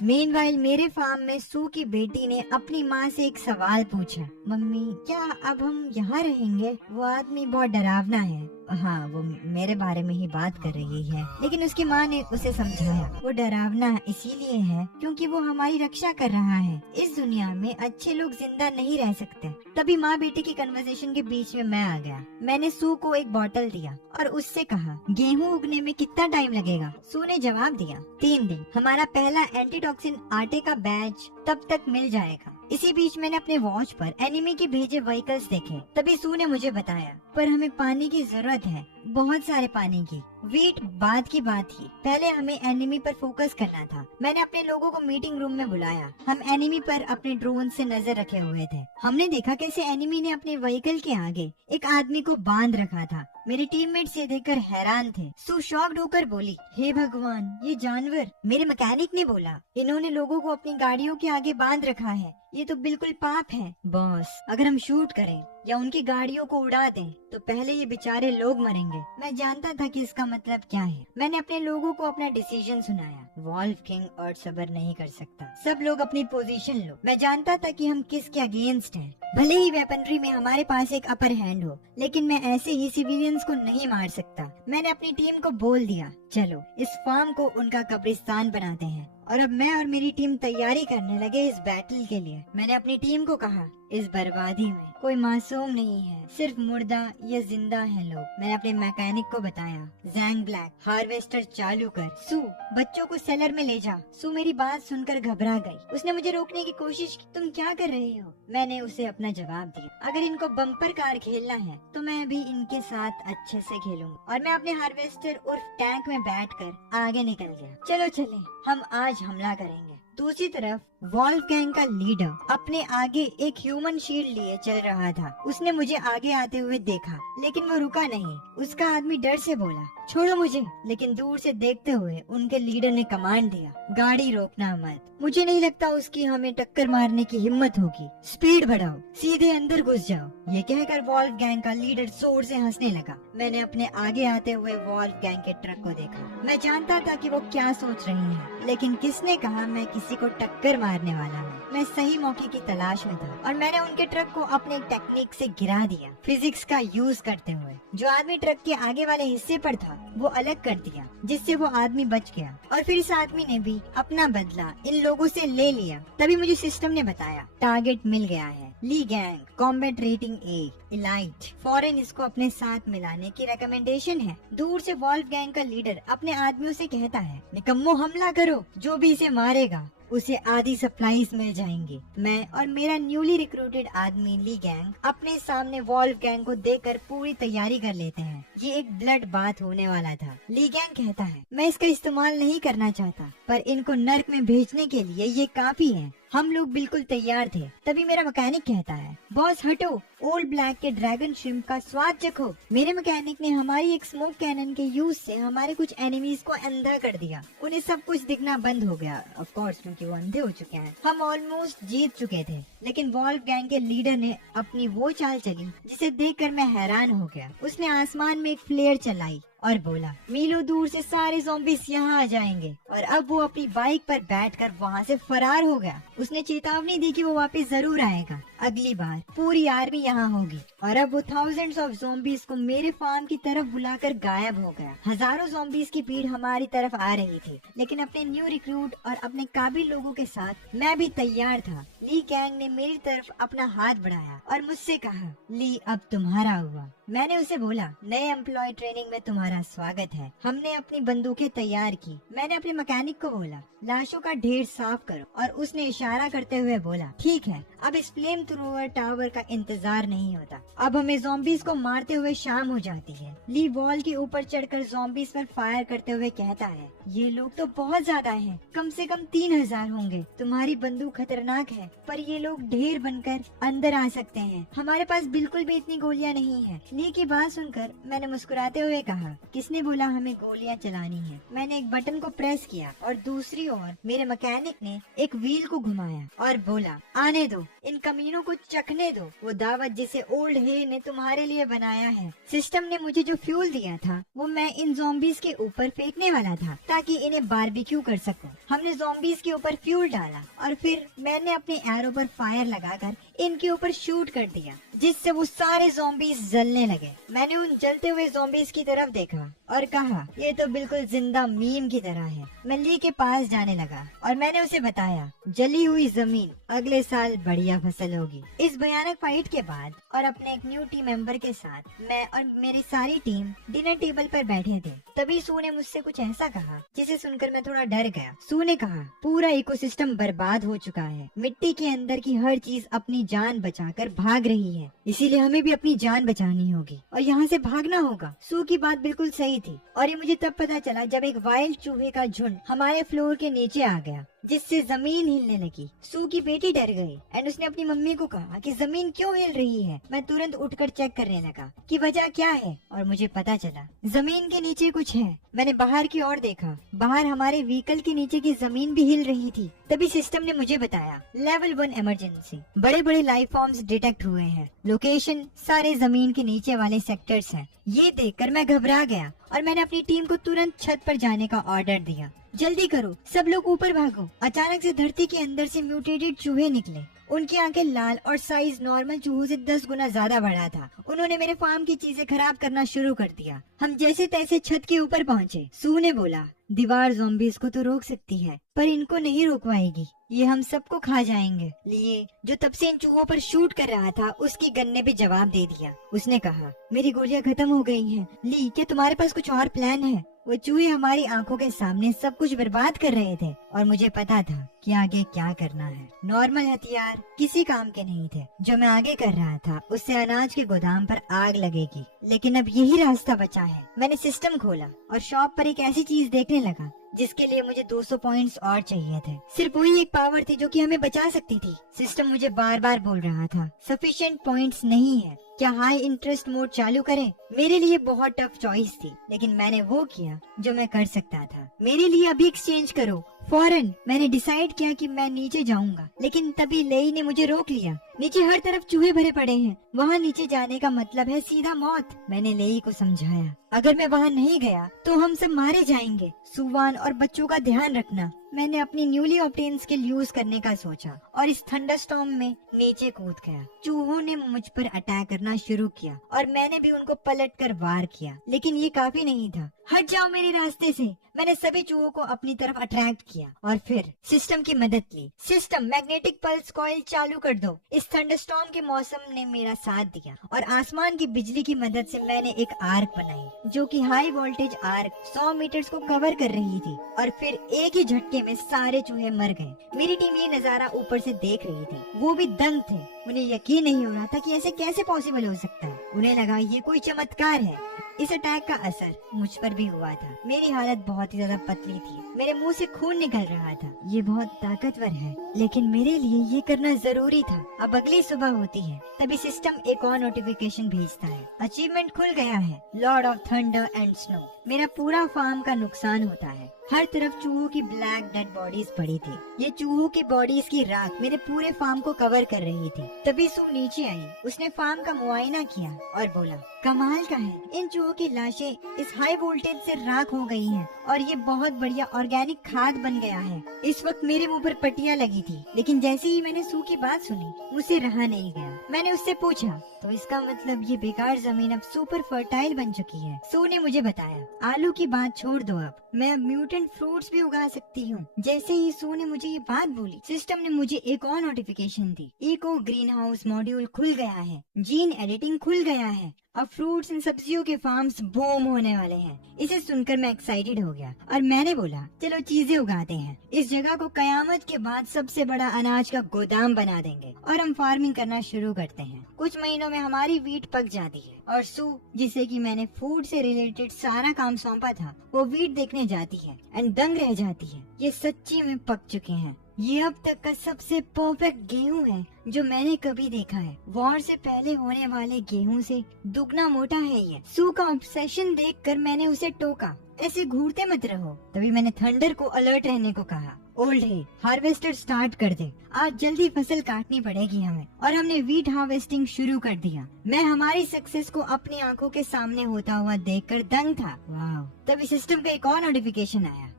मीनवाइल मेरे फार्म में सू की बेटी ने अपनी माँ से एक सवाल पूछा, मम्मी, क्या अब हम यहाँ रहेंगे? वो आदमी बहुत डरावना है। हाँ, वो मेरे बारे में ही बात कर रही है। लेकिन उसकी माँ ने उसे समझाया, वो डरावना इसीलिए है क्योंकि वो हमारी रक्षा कर रहा है। इस दुनिया में अच्छे लोग जिंदा नहीं रह सकते। तभी माँ बेटी की कन्वर्सेशन के बीच में मैं आ गया। मैंने सू को एक बोतल दिया और उससे कहा, गेहूँ उगने में कितना टाइम लगेगा? सू ने जवाब दिया, 3 दिन। हमारा पहला एंटीटॉक्सिन आटे का बैच तब तक मिल जाएगा। इसी बीच मैंने अपने वॉच पर एनिमी के भेजे व्हीकल्स देखे। तभी सू ने मुझे बताया, पर हमें पानी की जरूरत है। बहुत सारे पानी की। वेट बात की बात ही, पहले हमें एनिमी पर फोकस करना था। मैंने अपने लोगों को मीटिंग रूम में बुलाया। हम एनिमी पर अपने ड्रोन से नजर रखे हुए थे। हमने देखा कैसे एनिमी ने अपने व्हीकल के आगे एक आदमी को बांध रखा था। मेरे टीममेट्स ये देखकर हैरान थे। सू शॉक्ड होकर बोली, हे भगवान, ये जानवर। मेरे मैकेनिक ने बोला, इन्होंने लोगों को अपनी गाड़ियों के आगे बांध रखा है, ये तो बिल्कुल पाप है। बॉस, अगर हम शूट करें या उनकी गाड़ियों को उड़ा दें तो पहले ये बेचारे लोग मरेंगे। मैं जानता था कि इसका मतलब क्या है। मैंने अपने लोगों को अपना डिसीजन सुनाया। वॉल्व किंग और सबर नहीं कर सकता। सब लोग अपनी पोजीशन लो। मैं जानता था कि हम किसके अगेंस्ट हैं। भले ही वेपनरी में हमारे पास एक अपर हैंड हो, लेकिन मैं ऐसे ही सिविलियंस को नहीं मार सकता। मैंने अपनी टीम को बोल दिया, चलो इस फार्म को उनका कब्रिस्तान बनाते हैं। और अब मैं और मेरी टीम तैयारी करने लगे इस बैटल के लिए। मैंने अपनी टीम को कहा, इस बर्बादी में कोई मासूम नहीं है, सिर्फ मुर्दा या जिंदा है लोग। मैंने अपने मैकेनिक को बताया, जैंग ब्लैक, हार्वेस्टर चालू कर। सू, बच्चों को सेलर में ले जा। सू मेरी बात सुनकर घबरा गई। उसने मुझे रोकने की कोशिश की। तुम क्या कर रहे हो? मैंने उसे अपना जवाब दिया, अगर इनको बम्पर कार खेलना है तो मैं भी इनके साथ अच्छे से खेलूंगा। और मैं अपने हार्वेस्टर उर्फ टैंक में बैठकर आगे निकल गया। चलो चले, हम आज हमला करेंगे। दूसरी तरफ वॉल्व गैंग का लीडर अपने आगे एक ह्यूमन शील्ड लिए चल रहा था। उसने मुझे आगे आते हुए देखा, लेकिन वो रुका नहीं। उसका आदमी डर से बोला, छोड़ो मुझे। लेकिन दूर से देखते हुए उनके लीडर ने कमांड दिया, गाड़ी रोकना मत। मुझे नहीं लगता उसकी हमें टक्कर मारने की हिम्मत होगी। स्पीड बढ़ाओ, सीधे अंदर घुस जाओ। ये कहकर वॉल्व गैंग का लीडर जोर से हंसने लगा। मैंने अपने आगे आते हुए वॉल्व गैंग के ट्रक को देखा। मैं जानता था कि वो क्या सोच रही है, लेकिन किसने कहा मैं किसी को टक्कर मारने वाला हूँ। मैं सही मौके की तलाश में था और मैंने उनके ट्रक को अपने टेक्निक से गिरा दिया, फिजिक्स का यूज करते हुए। जो आदमी ट्रक के आगे वाले हिस्से पर था वो अलग कर दिया, जिससे वो आदमी बच गया। और फिर इस आदमी ने भी अपना बदला इन लोगों से ले लिया। तभी मुझे सिस्टम ने बताया, टारगेट मिल गया है। ली गैंग, कॉम्बैट रेटिंग ए, इलाइट। फौरन इसको अपने साथ मिलाने की रिकमेंडेशन है। दूर से वॉल्व गैंग का लीडर अपने आदमियों से कहता है, निकम्मो हमला करो, जो भी इसे मारेगा उसे आधी सप्लाईज मिल जाएंगी। मैं और मेरा न्यूली रिक्रूटेड आदमी ली गैंग अपने सामने वॉल्व गैंग को देखकर पूरी तैयारी कर लेते हैं। ये एक ब्लड बाथ होने वाला था। ली गैंग कहता है, मैं इसका इस्तेमाल नहीं करना चाहता, पर इनको नर्क में भेजने के लिए ये काफी है। हम लोग बिल्कुल तैयार थे। तभी मेरा मैकेनिक कहता है, बॉस हटो, ओल्ड ब्लैक के ड्रैगन श्रिम्प का स्वाद चखो। मेरे मैकेनिक ने हमारी एक स्मोक कैनन के यूज से हमारे कुछ एनिमीज को अंधा कर दिया। उन्हें सब कुछ दिखना बंद हो गया, ऑफ कोर्स, क्योंकि वो अंधे हो चुके हैं। हम ऑलमोस्ट जीत चुके थे, लेकिन वॉल्व गैंग के लीडर ने अपनी वो चाल चली जिसे देखकर मैं हैरान हो गया। उसने आसमान में एक फ्लेयर चलाई और बोला, मीलों दूर से सारे ज़ॉम्बीज़ यहाँ आ जाएंगे। और अब वो अपनी बाइक पर बैठकर वहाँ से फरार हो गया। उसने चेतावनी दी कि वो वापस जरूर आएगा, अगली बार पूरी आर्मी यहाँ होगी। और अब वो थाउजेंड्स ऑफ ज़ॉम्बीज़ को मेरे फार्म की तरफ बुलाकर गायब हो गया। हजारों ज़ॉम्बीज़ की भीड़ हमारी तरफ आ रही थी, लेकिन अपने न्यू रिक्रूट और अपने काबिल लोगों के साथ मैं भी तैयार था। ली गैंग ने मेरी तरफ अपना हाथ बढ़ाया और मुझसे कहा, ली अब तुम्हारा हुआ। मैंने उसे बोला, नए एम्प्लॉय ट्रेनिंग में तुम्हारा स्वागत है। हमने अपनी बंदूकें तैयार की। मैंने अपने मैकेनिक को बोला, लाशों का ढेर साफ करो। और उसने इशारा करते हुए बोला, ठीक है। अब इस फ्लेम थ्रोअर टावर का इंतजार नहीं होता। अब हमें ज़ॉम्बीज़ को मारते हुए शाम हो जाती है। ली वॉल के ऊपर चढ़कर ज़ॉम्बीज़ पर फायर करते हुए कहता है, ये लोग तो बहुत ज्यादा हैं, कम से कम 3000 होंगे। तुम्हारी बंदूक खतरनाक है, पर ये लोग ढेर बनकर अंदर आ सकते हैं। हमारे पास बिल्कुल भी इतनी गोलियां नहीं है। ली की बात सुनकर मैंने मुस्कुराते हुए कहा, किसने बोला हमें गोलियां चलानी है? मैंने एक बटन को प्रेस किया और दूसरी ओर मेरे मैकेनिक ने एक व्हील को घुमाया और बोला, आने दो, इन कमीनों को चखने दो वो दावत जिसे ओल्ड हे ने तुम्हारे लिए बनाया है। सिस्टम ने मुझे जो फ्यूल दिया था वो मैं इन ज़ॉम्बीज़ के ऊपर फेंकने वाला था ताकि इन्हें बारबेक्यू कर सकूं। हमने ज़ॉम्बीज़ के ऊपर फ्यूल डाला और फिर मैंने अपने एरो पर फायर लगाकर इनके ऊपर शूट कर दिया, जिससे वो सारे ज़ॉम्बीज़ जलने लगे। मैंने उन जलते हुए ज़ॉम्बीज़ की तरफ देखा और कहा, ये तो बिल्कुल जिंदा मीम की तरह है। मैं ली के पास जाने लगा और मैंने उसे बताया, जली हुई जमीन, अगले साल बढ़िया फसल होगी। इस भयानक फाइट के बाद और अपने एक न्यू टीम मेंबर के साथ मैं और मेरी सारी टीम डिनर टेबल पर बैठे थे। तभी सू ने मुझसे कुछ ऐसा कहा जिसे सुनकर मैं थोड़ा डर गया। सू ने कहा, पूरा इकोसिस्टम बर्बाद हो चुका है। मिट्टी के अंदर की हर चीज अपनी जान बचाकर भाग रही है, इसीलिए हमें भी अपनी जान बचानी होगी और यहाँ से भागना होगा। सू की बात बिल्कुल सही थी और ये मुझे तब पता चला जब एक वाइल्ड चूहे का झुंड हमारे फ्लोर के नीचे आ गया, जिससे जमीन हिलने लगी। सू की बेटी डर गई एंड उसने अपनी मम्मी को कहा कि जमीन क्यों हिल रही है। मैं तुरंत उठकर चेक करने लगा कि वजह क्या है और मुझे पता चला जमीन के नीचे कुछ है। मैंने बाहर की ओर देखा, बाहर हमारे व्हीकल के नीचे की जमीन भी हिल रही थी। तभी सिस्टम ने मुझे बताया लेवल 1 इमरजेंसी, बड़े बड़े लाइफ फॉर्म्स डिटेक्ट हुए हैं, लोकेशन सारे जमीन के नीचे वाले सेक्टर्स हैं। ये देखकर मैं घबरा गया और मैंने अपनी टीम को तुरंत छत पर जाने का ऑर्डर दिया। जल्दी करो, सब लोग ऊपर भागो। अचानक से धरती के अंदर से म्यूटेटेड चूहे निकले। उनकी आंखें लाल और साइज नॉर्मल चूहों से 10 गुना ज्यादा बड़ा था। उन्होंने मेरे फार्म की चीजें खराब करना शुरू कर दिया। हम जैसे तैसे छत के ऊपर पहुँचे। सू ने बोला दीवार ज़ॉम्बीज़ को तो रोक सकती है पर इनको नहीं रोक पाएगी, ये हम सबको खा जाएंगे। लिए जो तब से इन चूहों पर शूट कर रहा था उसकी गन ने भी जवाब दे दिया। उसने कहा मेरी गोलियां खत्म हो गई हैं। ली क्या तुम्हारे पास कुछ और प्लान है? वो चूहे हमारी आंखों के सामने सब कुछ बर्बाद कर रहे थे और मुझे पता था कि आगे क्या करना है। नॉर्मल हथियार किसी काम के नहीं थे। जो मैं आगे कर रहा था उससे अनाज के गोदाम पर आग लगेगी, लेकिन अब यही रास्ता बचा है। मैंने सिस्टम खोला और शॉप पर एक ऐसी चीज देखने लगा जिसके लिए मुझे 200 पॉइंट्स और चाहिए थे। सिर्फ वही एक पावर थी जो कि हमें बचा सकती थी। सिस्टम मुझे बार बार बोल रहा था सफिशिएंट पॉइंट्स नहीं है, क्या हाई इंटरेस्ट मोड चालू करें? मेरे लिए बहुत टफ चॉइस थी, लेकिन मैंने वो किया जो मैं कर सकता था। मेरे लिए अभी एक्सचेंज करो फौरन। मैंने डिसाइड किया कि मैं नीचे जाऊंगा, लेकिन तभी लेई ने मुझे रोक लिया। नीचे हर तरफ चूहे भरे पड़े हैं, वहाँ नीचे जाने का मतलब है सीधा मौत। मैंने लेई को समझाया अगर मैं वहाँ नहीं गया तो हम सब मारे जाएंगे। सुवान और बच्चों का ध्यान रखना। मैंने अपनी न्यूली ऑब्टेन स्किल यूज करने का सोचा और इस थंडरस्टॉर्म में नीचे कूद गया। चूहों ने मुझ पर अटैक करना शुरू किया और मैंने भी उनको पलटकर वार किया, लेकिन ये काफी नहीं था। हट जाओ मेरे रास्ते से। मैंने सभी चूहों को अपनी तरफ अट्रैक्ट किया और फिर सिस्टम की मदद ली। सिस्टम मैग्नेटिक पल्स कॉइल चालू कर दो। इस थंडरस्टॉर्म के मौसम ने मेरा साथ दिया और आसमान की बिजली की मदद से मैंने एक आर्क बनाई जो कि हाई वोल्टेज आर्क 100 मीटर्स को कवर कर रही थी और फिर एक ही झटके में सारे चूहे मर गए। मेरी टीम ये नजारा ऊपर से देख रही थी, वो भी दंग थे। उन्हें यकीन नहीं हो रहा था कि ऐसे कैसे पॉसिबल हो सकता है। उन्हें लगा ये कोई चमत्कार है। इस अटैक का असर मुझ पर भी हुआ था। मेरी हालत बहुत ही ज्यादा पतली थी, मेरे मुंह से खून निकल रहा था। ये बहुत ताकतवर है, लेकिन मेरे लिए ये करना जरूरी था। अब अगली सुबह होती है, तभी सिस्टम एक और नोटिफिकेशन भेजता है। अचीवमेंट खुल गया है, Lord of thunder and snow. मेरा पूरा फार्म का नुकसान होता है। हर तरफ चूहों की ब्लैक डेड बॉडीज पड़ी थी। ये चूहों की बॉडीज की राख मेरे पूरे फार्म को कवर कर रही थी। तभी सू नीचे आई। उसने फार्म का मुआयना किया और बोला कमाल का है, इन चूहों की लाशें इस हाई वोल्टेज से राख हो गई हैं और ये बहुत बढ़िया ऑर्गेनिक खाद बन गया है। इस वक्त मेरे मुंह पर पट्टियां लगी थी, लेकिन जैसे ही मैंने सू की बात सुनी मुझसे रहा नहीं गया। मैंने उससे पूछा तो इसका मतलब ये बेकार जमीन अब सुपर फर्टाइल बन चुकी है। सू ने मुझे बताया आलू की बात छोड़ दो, अब मैं म्यूटेंट फ्रूट्स भी उगा सकती हूँ। जैसे ही सू ने मुझे ये बात बोली, सिस्टम ने मुझे एक और नोटिफिकेशन दी। इको ग्रीन हाउस मॉड्यूल खुल गया है, जीन एडिटिंग खुल गया है, अब फ्रूट्स एंड सब्जियों के फार्म्स बूम होने वाले हैं। इसे सुनकर मैं एक्साइटेड हो गया और मैंने बोला चलो चीजें उगाते हैं। इस जगह को कयामत के बाद सबसे बड़ा अनाज का गोदाम बना देंगे और हम फार्मिंग करना शुरू करते हैं। कुछ महीनों में हमारी वीट पक जाती है और सू, जिसे कि मैंने फूड से रिलेटेड सारा काम सौंपा था, वो वीट देखने जाती है एंड दंग रह जाती है। ये सच्ची में पक चुके हैं। ये अब तक का सबसे परफेक्ट गेहूं है जो मैंने कभी देखा है। वॉर से पहले होने वाले गेहूं से दुगना मोटा है ये। सू का ऑब्सेशन देखकर मैंने उसे टोका, ऐसे घूरते मत रहो। तभी मैंने थंडर को अलर्ट रहने को कहा। ओल्ड है, हार्वेस्टर स्टार्ट कर दे, आज जल्दी फसल काटनी पड़ेगी हमें। और हमने वीट हार्वेस्टिंग शुरू कर दिया। मैं हमारी सक्सेस को अपनी आंखों के सामने होता हुआ देखकर दंग था। वाह! तभी सिस्टम का एक और नोटिफिकेशन आया,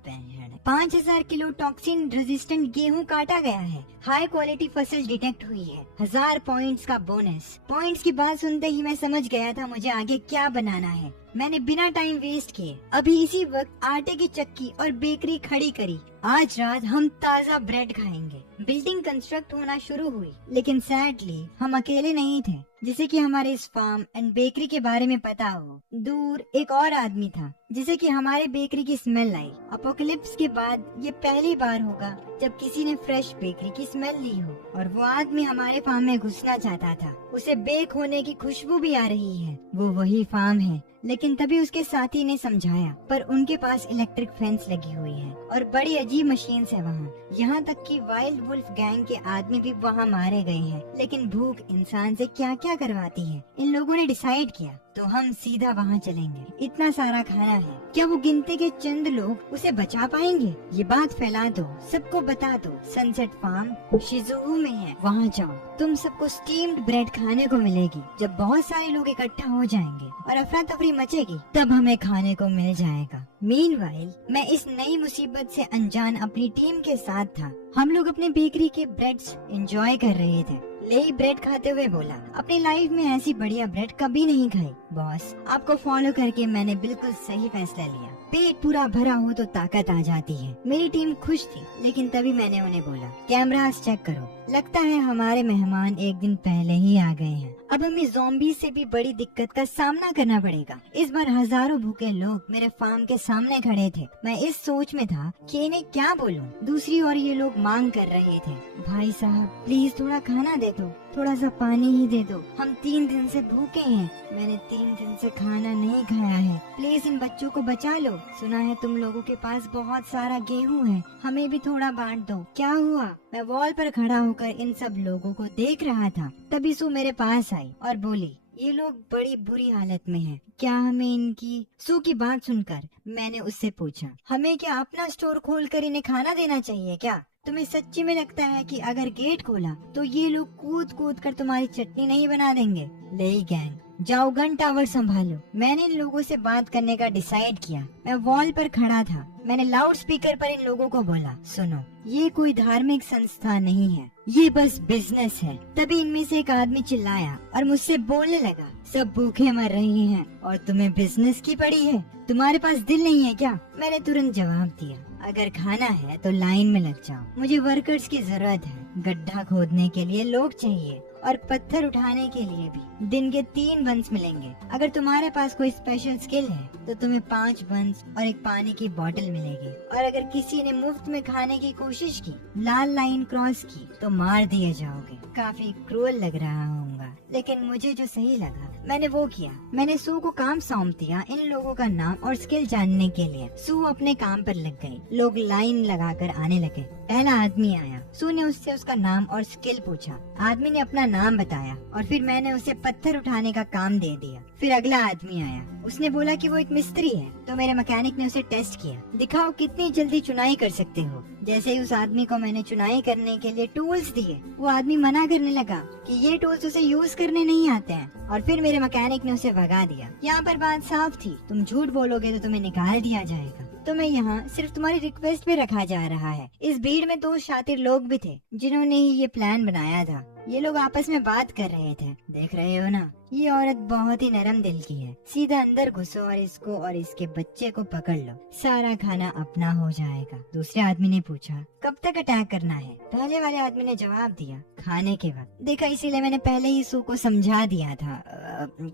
5000 किलो टॉक्सिन रेजिस्टेंट गेहूं काटा गया है, हाई क्वालिटी फसल डिटेक्ट हुई है, 1000 पॉइंट्स का बोनस। पॉइंट्स की बात सुनते ही मैं समझ गया था मुझे आगे क्या बनाना है। मैंने बिना टाइम वेस्ट किए अभी इसी वक्त आटे की चक्की और बेकरी खड़ी करी। आज रात हम ताज़ा ब्रेड खाएंगे। बिल्डिंग कंस्ट्रक्ट होना शुरू हुई, लेकिन सैडली हम अकेले नहीं थे जिसे कि हमारे इस फार्म एंड बेकरी के बारे में पता हो। दूर एक और आदमी था जिसे कि हमारे बेकरी की स्मेल आई। अपोकलिप्स के बाद ये पहली बार होगा जब किसी ने फ्रेश बेकरी की स्मेल ली हो, और वो आदमी हमारे फार्म में घुसना चाहता था। उसे बेक होने की खुशबू भी आ रही है। वो वही फार्म है, लेकिन तभी उसके साथी ने समझाया, पर उनके पास इलेक्ट्रिक फेंस लगी हुई है और बड़ी अजीब मशीन है वहाँ। यहाँ तक कि वाइल्ड वुल्फ गैंग के आदमी भी वहाँ मारे गए हैं। लेकिन भूख इंसान से क्या क्या करवाती है। इन लोगों ने डिसाइड किया तो हम सीधा वहाँ चलेंगे। इतना सारा खाना है, क्या वो गिनती के चंद लोग उसे बचा पाएंगे? ये बात फैला दो, सबको बता दो, सनसेट फार्म शिजुओ में है, वहाँ जाओ। तुम सबको स्टीम्ड ब्रेड खाने को मिलेगी। जब बहुत सारे लोग इकट्ठा हो जाएंगे और अफरा तफरी मचेगी, तब हमें खाने को मिल जाएगा। मीनवाइल मैं इस नई मुसीबत से अनजान अपनी टीम के साथ था। हम लोग अपने बेकरी के ब्रेड्स एंजॉय कर रहे थे। लेई ब्रेड खाते हुए बोला, अपनी लाइफ में ऐसी बढ़िया ब्रेड कभी नहीं खाई बॉस। आपको फॉलो करके मैंने बिल्कुल सही फैसला लिया। पेट पूरा भरा हो तो ताकत आ जाती है। मेरी टीम खुश थी, लेकिन तभी मैंने उन्हें बोला, कैमरास चेक करो। लगता है हमारे मेहमान एक दिन पहले ही आ गए हैं। अब हमें ज़ॉम्बी से भी बड़ी दिक्कत का सामना करना पड़ेगा। इस बार हजारों भूखे लोग मेरे फार्म के सामने खड़े थे। मैं इस सोच में था कि इन्हें क्या बोलूं। दूसरी ओर ये लोग मांग कर रहे थे, भाई साहब प्लीज थोड़ा खाना दे दो, थोड़ा सा पानी ही दे दो। हम 3 दिन से भूखे हैं। मैंने 3 दिन से खाना नहीं खाया है। प्लीज इन बच्चों को बचा लो। सुना है तुम लोगों के पास बहुत सारा गेहूं है, हमें भी थोड़ा बांट दो। क्या हुआ? मैं वॉल पर खड़ा होकर इन सब लोगों को देख रहा था। तभी सू मेरे पास आई और बोली, ये लोग बड़ी बुरी हालत में हैं। क्या हमें इनकी? सू की बात सुनकर मैंने उससे पूछा, हमें क्या अपना स्टोर खोलकर इन्हें खाना देना चाहिए क्या? तुम्हें सच्ची में लगता है कि अगर गेट खोला तो ये लोग कूद कूद कर तुम्हारी चटनी नहीं बना देंगे? लेई गैंग, जाओ गन टावर संभालो। मैंने इन लोगों से बात करने का डिसाइड किया। मैं वॉल पर खड़ा था। मैंने लाउड स्पीकर पर इन लोगों को बोला, सुनो, ये कोई धार्मिक संस्था नहीं है, ये बस बिजनेस है। तभी इनमें से एक आदमी चिल्लाया और मुझसे बोलने लगा, सब भूखे मर रहे हैं और तुम्हें बिजनेस की पड़ी है? तुम्हारे पास दिल नहीं है क्या? मैंने तुरंत जवाब दिया, अगर खाना है तो लाइन में लग जाओ। मुझे वर्कर्स की जरूरत है। गड्ढा खोदने के लिए लोग चाहिए और पत्थर उठाने के लिए भी। दिन के 3 बंस मिलेंगे। अगर तुम्हारे पास कोई स्पेशल स्किल है तो तुम्हें 5 बंस और एक पानी की बोतल मिलेगी। और अगर किसी ने मुफ्त में खाने की कोशिश की, लाल लाइन क्रॉस की, तो मार दिए जाओगे। काफी क्रूअल लग रहा होगा, लेकिन मुझे जो सही लगा मैंने वो किया। मैंने सू को काम सौंप दिया इन लोगों का नाम और स्किल जानने के लिए। सू अपने काम पर लग गई। लोग लाइन लगाकर आने लगे। पहला आदमी आया। सू ने उससे उसका नाम और स्किल पूछा। आदमी ने अपना नाम बताया और फिर मैंने उसे पत्थर उठाने का काम दे दिया। फिर अगला आदमी आया। उसने बोला कि वो एक मिस्त्री है, तो मेरे मैकेनिक ने उसे टेस्ट किया। दिखाओ कितनी जल्दी चुनाई कर सकते हो। जैसे ही उस आदमी को मैंने चुनाई करने के लिए टूल्स दिए, वो आदमी मना करने लगा कि ये टूल्स उसे यूज करने नहीं आते हैं, और फिर मेरे मैकेनिक ने उसे भगा दिया। यहाँ पर बात साफ थी, तुम झूठ बोलोगे तो तुम्हें निकाल दिया जाएगा। तो मैं यहाँ सिर्फ तुम्हारी रिक्वेस्ट पे रखा जा रहा है। इस भीड़ में 2 शातिर लोग भी थे जिन्होंने ही ये प्लान बनाया था। ये लोग आपस में बात कर रहे थे। देख रहे हो ना, ये औरत बहुत ही नरम दिल की है। सीधा अंदर घुसो और इसको और इसके बच्चे को पकड़ लो, सारा खाना अपना हो जाएगा। दूसरे आदमी ने पूछा, कब तक अटैक करना है? पहले वाले आदमी ने जवाब दिया, खाने के वक्त। देखा, इसीलिए मैंने पहले ही सू को समझा दिया था।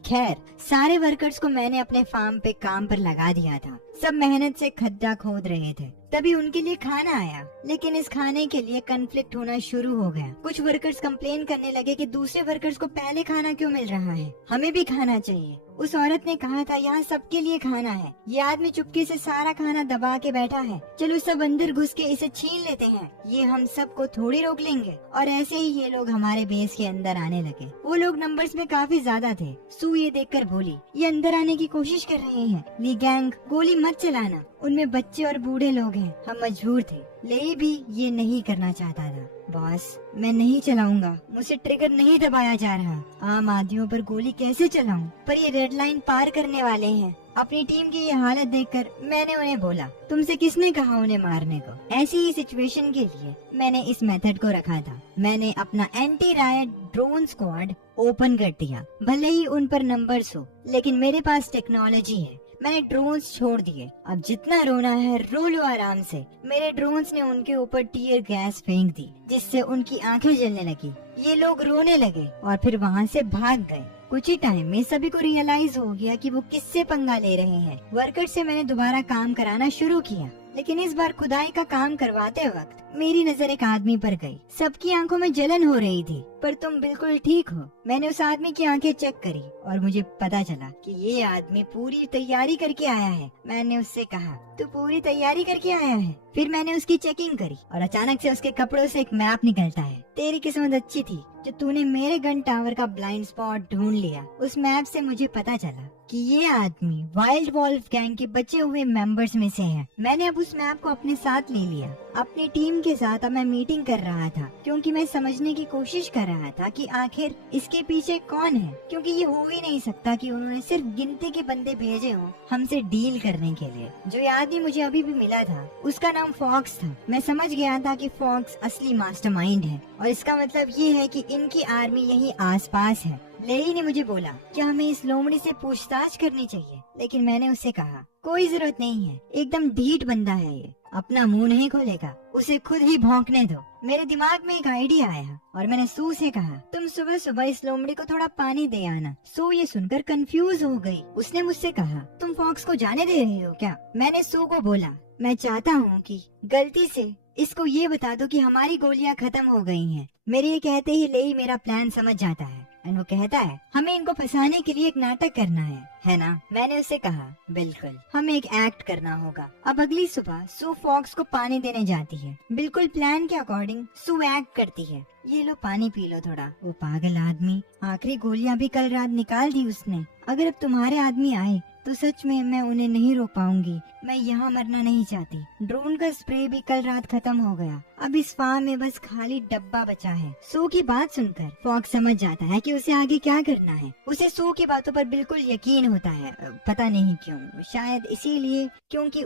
खैर, सारे वर्कर्स को मैंने अपने फार्म पे काम पर लगा दिया था। सब मेहनत से खड्डा खोद रहे थे। तभी उनके लिए खाना आया, लेकिन इस खाने के लिए कन्फ्लिक्ट होना शुरू हो गया। कुछ वर्कर्स कंप्लेन करने लगे कि दूसरे वर्कर्स को पहले खाना क्यों मिल रहा है, हमें भी खाना चाहिए। उस औरत ने कहा था यहाँ सबके लिए खाना है। ये आदमी चुपके से सारा खाना दबा के बैठा है। चलो सब अंदर घुस के इसे छीन लेते हैं, ये हम सबको थोड़ी रोक लेंगे। और ऐसे ही ये लोग हमारे बेस के अंदर आने लगे। वो लोग नंबर्स में काफी ज्यादा थे। सू ये देखकर बोली, ये अंदर आने की कोशिश कर रहे हैं। ली गैंग, गोली मत चलाना, उनमें बच्चे और बूढ़े लोग हैं। हम मजबूर थे। ले भी ये नहीं करना चाहता था। बॉस, मैं नहीं चलाऊंगा, मुझसे ट्रिगर नहीं दबाया जा रहा। आम आदमियों पर गोली कैसे चलाऊं? पर ये रेड लाइन पार करने वाले हैं। अपनी टीम की ये हालत देखकर मैंने उन्हें बोला, तुमसे किसने कहा उन्हें मारने को? ऐसी ही सिचुएशन के लिए मैंने इस मेथड को रखा था। मैंने अपना anti riot drone squad open कर दिया। भले ही उन पर नंबर्स हो, लेकिन मेरे पास टेक्नोलॉजी है। मैंने ड्रोन्स छोड़ दिए। अब जितना रोना है रो लो आराम से। मेरे ड्रोन्स ने उनके ऊपर टीयर गैस फेंक दी, जिससे उनकी आंखें जलने लगी। ये लोग रोने लगे और फिर वहाँ से भाग गए। कुछ ही टाइम में सभी को रियलाइज हो गया कि वो किससे पंगा ले रहे हैं। वर्कर से मैंने दोबारा काम कराना शुरू किया, लेकिन इस बार खुदाई का काम करवाते वक्त मेरी नजर एक आदमी पर गई। सबकी आंखों में जलन हो रही थी, पर तुम बिल्कुल ठीक हो। मैंने उस आदमी की आंखें चेक करी और मुझे पता चला कि ये आदमी पूरी तैयारी करके आया है। मैंने उससे कहा, तू पूरी तैयारी करके आया है? फिर मैंने उसकी चेकिंग करी और अचानक से उसके कपड़ों से एक मैप निकलता है। तेरी किस्मत अच्छी थी जो तूने मेरे गन टावर का ब्लाइंड स्पॉट ढूंढ लिया। उस मैप से मुझे पता चला कि ये आदमी वाइल्ड वॉल्फ गैंग के बचे हुए मेंबर्स में से है। मैंने अब उस मैप को अपने साथ ले लिया। अपनी टीम के साथ अब मैं मीटिंग कर रहा था, क्योंकि मैं समझने की कोशिश कर रहा था कि आखिर इसके पीछे कौन है। क्योंकि ये हो ही नहीं सकता कि उन्होंने सिर्फ गिनती के बंदे भेजे हों हमसे डील करने के लिए। जो ये आदमी मुझे अभी भी मिला था उसका नाम फॉक्स था। मैं समझ गया था कि फॉक्स असली मास्टरमाइंड है और इसका मतलब ये है कि इनकी आर्मी यही आसपास है। लेई ने मुझे बोला कि हमें इस लोमड़ी से पूछताछ करनी चाहिए, लेकिन मैंने उससे कहा कोई जरूरत नहीं है, एकदम ढीठ बंदा है ये, अपना मुंह नहीं खोलेगा, उसे खुद ही भौंकने दो। मेरे दिमाग में एक आइडिया आया और मैंने सू से कहा, तुम सुबह सुबह इस लोमड़ी को थोड़ा पानी दे आना। सू ये सुनकर कंफ्यूज हो गई। उसने मुझसे कहा, तुम फॉक्स को जाने दे रहे हो क्या? मैंने सू को बोला, मैं चाहता हूँ कि गलती से इसको ये बता दो कि हमारी गोलियां खत्म हो गई हैं। मेरे ये कहते ही लेई मेरा प्लान समझ जाता है और वो कहता है, हमें इनको फंसाने के लिए एक नाटक करना है ना? मैंने उससे कहा, बिल्कुल, हमें एक एक्ट करना होगा। अब अगली सुबह सू फॉक्स को पानी देने जाती है। बिल्कुल प्लान के अकॉर्डिंग सू एक्ट करती है, ये लो पानी पी लो थोड़ा। वो पागल आदमी, आखिरी गोलियां भी कल रात निकाल दी उसने। अगर अब तुम्हारे आदमी आए तो सच में मैं उन्हें नहीं रोक पाऊंगी। मैं यहाँ मरना नहीं चाहती। ड्रोन का स्प्रे भी कल रात खत्म हो गया। अब इस फार्म में बस खाली डब्बा बचा है। सू की बात सुनकर फॉक्स समझ जाता है कि उसे आगे क्या करना है। उसे सू की बातों पर बिल्कुल यकीन होता है। पता नहीं क्यों, शायद इसीलिए क्योंकि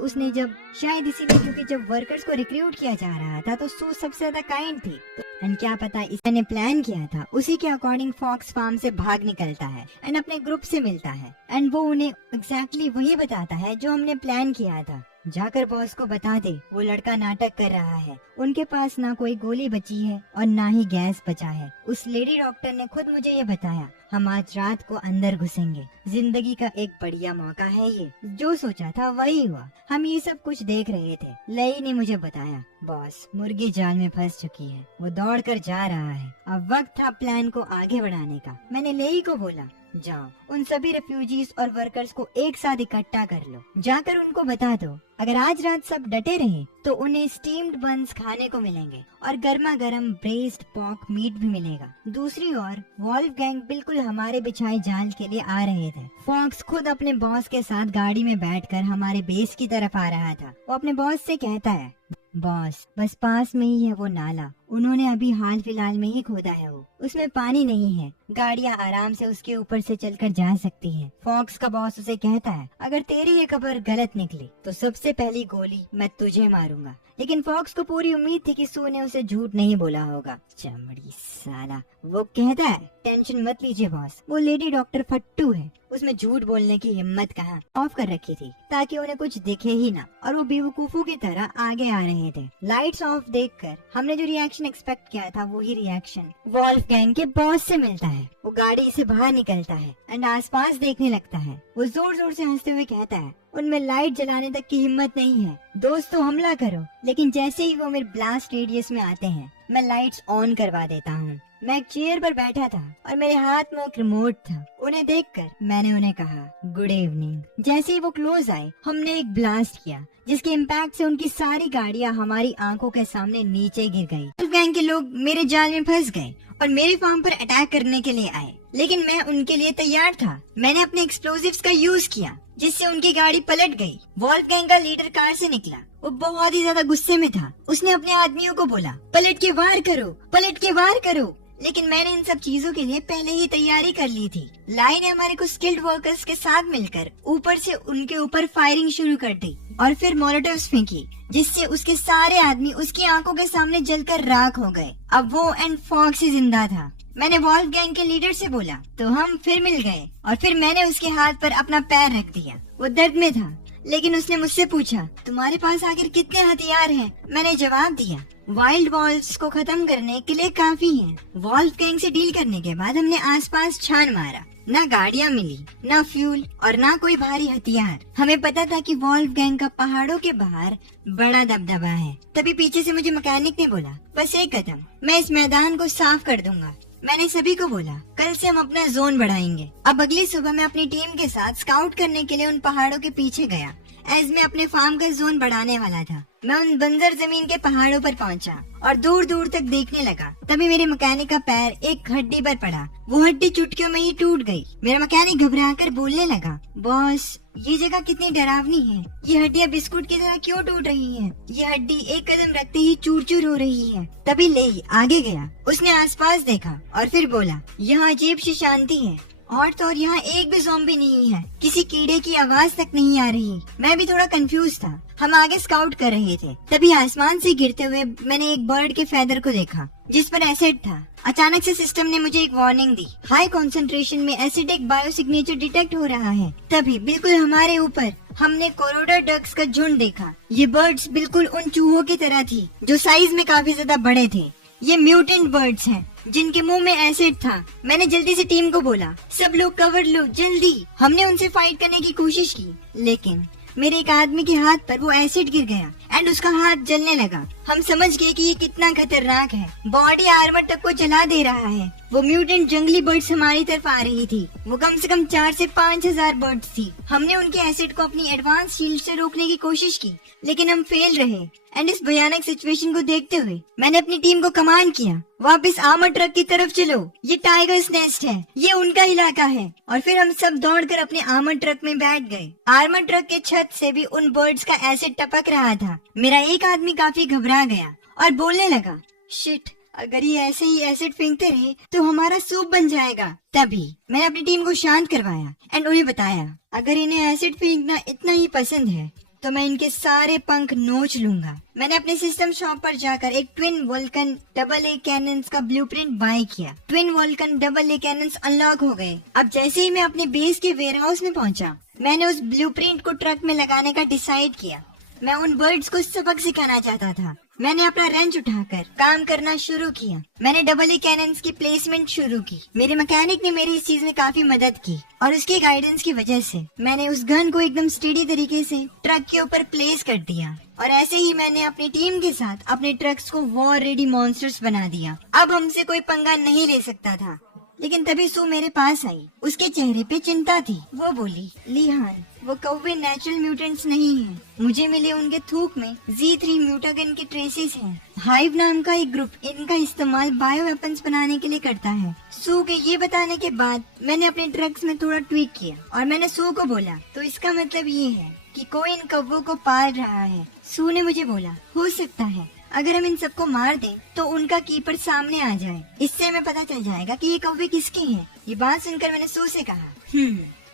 जब वर्कर्स को रिक्रूट किया जा रहा था तो सू सबसे ज्यादा काइंड थी। एंड क्या पता इसने प्लान किया था, उसी के अकॉर्डिंग फॉक्स फार्म से भाग निकलता है एंड अपने ग्रुप से मिलता है एंड वो उन्हें एग्जैक्टली वही बताता है जो हमने प्लान किया था। जाकर बॉस को बता दे वो लड़का नाटक कर रहा है। उनके पास ना कोई गोली बची है और ना ही गैस बचा है। उस लेडी डॉक्टर ने खुद मुझे ये बताया, हम आज रात को अंदर घुसेंगे। जिंदगी का एक बढ़िया मौका है ये। जो सोचा था वही हुआ। हम ये सब कुछ देख रहे थे। लेई ने मुझे बताया, बॉस मुर्गी जाल में फंस चुकी है, वो दौड़ कर जा रहा है। अब वक्त था प्लान को आगे बढ़ाने का। मैंने लेई को बोला, जाओ उन सभी रेफ्यूजीज और वर्कर्स को एक साथ इकट्ठा कर लो। जाकर उनको बता दो अगर आज रात सब डटे रहे तो उन्हें स्टीम्ड बन्स खाने को मिलेंगे और गर्मा गर्म ब्रेस्ड पॉर्क मीट भी मिलेगा। दूसरी ओर वॉल्फ गैंग बिल्कुल हमारे बिछाए जाल के लिए आ रहे थे। फॉक्स खुद अपने बॉस के साथ गाड़ी में बैठकर हमारे बेस की तरफ आ रहा था। वो अपने बॉस से कहता है, बॉस बस पास में ही है वो नाला, उन्होंने अभी हाल फिलहाल में ही खोदा है, वो उसमें पानी नहीं है, गाड़ियां आराम से उसके ऊपर से चलकर जा सकती हैं। फॉक्स का बॉस उसे कहता है, अगर तेरी ये खबर गलत निकली तो सबसे पहली गोली मैं तुझे मारूंगा। लेकिन फॉक्स को पूरी उम्मीद थी कि सू ने उसे झूठ नहीं बोला होगा। चमड़ी साला। वो कहता है, टेंशन मत लीजिए बॉस, वो लेडी डॉक्टर फट्टू है, उसमें झूठ बोलने की हिम्मत कहाँ। ऑफ कर रखी थी ताकि उन्हें कुछ दिखे ही ना और वो बेवकूफों की तरह आगे आ रहे थे। लाइट्स ऑफ देखकर हमने जो रिएक्शन एक्सपेक्ट किया था वही रिएक्शन वॉल्फ गैंग के बॉस से मिलता है। वो गाड़ी से बाहर निकलता है एंड आसपास देखने लगता है। वो जोर जोर से हंसते हुए कहता है, उनमें लाइट जलाने तक की हिम्मत नहीं है, दोस्तों हमला करो। लेकिन जैसे ही वो मेरे ब्लास्ट रेडियस में आते हैं मैं लाइट्स ऑन करवा देता हूँ। मैं एक चेयर पर बैठा था और मेरे हाथ में एक रिमोट था। उन्हें देखकर मैंने उन्हें कहा, गुड इवनिंग। जैसे ही वो क्लोज आए हमने एक ब्लास्ट किया जिसके इम्पैक्ट से उनकी सारी गाड़ियां हमारी आंखों के सामने नीचे गिर गई। वॉल्फ गैंग के लोग मेरे जाल में फंस गए और मेरे फार्म पर अटैक करने के लिए आए, लेकिन मैं उनके लिए तैयार था। मैंने अपने एक्सप्लोजिव्स का यूज किया जिससे उनकी गाड़ी पलट गई। वॉल्फ गैंग का लीडर कार से निकला। वो बहुत ही ज्यादा गुस्से में था। उसने अपने आदमियों को बोला, पलट के वार करो, पलट के वार करो। लेकिन मैंने इन सब चीजों के लिए पहले ही तैयारी कर ली थी। लाई ने हमारे कुछ स्किल्ड वर्कर्स के साथ मिलकर ऊपर से उनके ऊपर फायरिंग शुरू कर दी और फिर मोलोटोव्स फेंकी जिससे उसके सारे आदमी उसकी आंखों के सामने जलकर राख हो गए। अब वो एंड फॉक्स ही जिंदा था। मैंने वॉल्फगैंग के लीडर से बोला तो हम फिर मिल गए और फिर मैंने उसके हाथ पर अपना पैर रख दिया। वो दर्द में था, लेकिन उसने मुझसे पूछा तुम्हारे पास आखिर कितने हथियार हैं? मैंने जवाब दिया वाइल्ड वॉल्व्स को खत्म करने के लिए काफी हैं। वॉल्फगैंग से डील करने के बाद हमने आसपास छान मारा, ना गाड़ियाँ मिली, ना फ्यूल और ना कोई भारी हथियार। हमें पता था कि वॉल्फगैंग का पहाड़ों के बाहर बड़ा दबदबा है। तभी पीछे से मुझे मैकेनिक ने बोला बस एक कदम, मैं इस मैदान को साफ कर दूंगा। मैंने सभी को बोला कल से हम अपना जोन बढ़ाएंगे। अब अगली सुबह मैं अपनी टीम के साथ स्काउट करने के लिए उन पहाड़ों के पीछे गया। एज मैं अपने फार्म का जोन बढ़ाने वाला था, मैं उन बंजर जमीन के पहाड़ों पर पहुंचा और दूर दूर तक देखने लगा। तभी मेरे मैकेनिक का पैर एक हड्डी पर पड़ा। वो हड्डी चुटकियों में ही टूट गई। मेरा मैकेनिक घबराकर बोलने लगा बॉस ये जगह कितनी डरावनी है, ये हड्डियाँ बिस्कुट की तरह क्यों टूट रही हैं? ये हड्डी एक कदम रखते ही चूर चूर हो रही है। तभी ले आगे गया, उसने आसपास देखा और फिर बोला यहाँ अजीब सी शांति है और तो और यहाँ एक भी ज़ॉम्बी नहीं है, किसी कीड़े की आवाज तक नहीं आ रही। मैं भी थोड़ा कंफ्यूज था। हम आगे स्काउट कर रहे थे, तभी आसमान से गिरते हुए मैंने एक बर्ड के फेदर को देखा जिस पर एसिड था। अचानक से सिस्टम ने मुझे एक वार्निंग दी, हाई कॉन्सेंट्रेशन में एसिडिक बायो सिग्नेचर डिटेक्ट हो रहा है। तभी बिल्कुल हमारे ऊपर हमने कोरोडा डक्स का झुंड देखा। ये बर्ड्स बिल्कुल उन चूहों की तरह थी जो साइज में काफी ज्यादा बड़े थे। ये म्यूटेंट बर्ड्स हैं जिनके मुंह में एसिड था। मैंने जल्दी से टीम को बोला सब लोग कवर लो जल्दी। हमने उनसे फाइट करने की कोशिश की, लेकिन मेरे एक आदमी के हाथ पर वो एसिड गिर गया एंड उसका हाथ जलने लगा। हम समझ गए कि ये कितना खतरनाक है, बॉडी आर्मर तक को जला दे रहा है। वो म्यूटेंट जंगली बर्ड्स हमारी तरफ आ रही थी। वो कम से कम 4 से 5 हजार बर्ड्स थी। हमने उनके एसिड को अपनी एडवांस शील्ड से रोकने की कोशिश की, लेकिन हम फेल रहे। एंड इस भयानक सिचुएशन को देखते हुए मैंने अपनी टीम को कमांड किया वापस आर्मर ट्रक की तरफ चलो, ये टाइगर्स नेस्ट है, ये उनका इलाका है। और फिर हम सब दौड़कर अपने आर्मर ट्रक में बैठ गए। आर्मर ट्रक के छत से भी उन बर्ड्स का एसिड टपक रहा था। मेरा एक आदमी काफी घबरा गया और बोलने लगा शिट, अगर ये ऐसे ही एसिड फेंकते रहे तो हमारा सूप बन जाएगा। तभी मैंने अपनी टीम को शांत करवाया एंड उन्हें बताया अगर इन्हें एसिड फेंकना इतना ही पसंद है तो मैं इनके सारे पंख नोच लूंगा। मैंने अपने सिस्टम शॉप पर जाकर एक twin Vulcan double A cannons का ब्लूप्रिंट बाय किया। Twin Vulcan double A cannons unlock हो गए। अब जैसे ही मैं अपने बेस के वेयरहाउस में पहुंचा, मैंने उस ब्लूप्रिंट को ट्रक में लगाने का डिसाइड किया। मैं उन बर्ड्स को सबक सिखाना चाहता था। मैंने अपना रेंच उठाकर काम करना शुरू किया। मैंने डबल ए कैनन्स की प्लेसमेंट शुरू की। मेरे मैकेनिक ने मेरी इस चीज में काफी मदद की और उसके गाइडेंस की वजह से मैंने उस गन को एकदम स्टेडी तरीके से ट्रक के ऊपर प्लेस कर दिया। और ऐसे ही मैंने अपनी टीम के साथ अपने ट्रक्स को वॉर रेडी मॉन्स्टर्स बना दिया। अब हमसे कोई पंगा नहीं ले सकता था। लेकिन तभी सू मेरे पास आई। उसके चेहरे पे चिंता थी। वो बोली लिहान, वो कौवे नेचुरल म्यूटेंट्स नहीं हैं। मुझे मिले उनके थूक में Z3 म्यूटागन के ट्रेसेस हैं। हाइव नाम का एक ग्रुप इनका इस्तेमाल बायो वेपन्स बनाने के लिए करता है। सू के ये बताने के बाद मैंने अपने ट्रक्स में थोड़ा ट्वीक किया और मैंने सू को बोला तो इसका मतलब ये है कि कोई इन कौवों को पाल रहा है। सू ने मुझे बोला हो सकता है अगर हम इन सबको मार दें तो उनका कीपर सामने आ जाए, इससे हमें पता चल जाएगा कि ये कौवे किसके हैं। ये बात सुनकर मैंने सू से कहा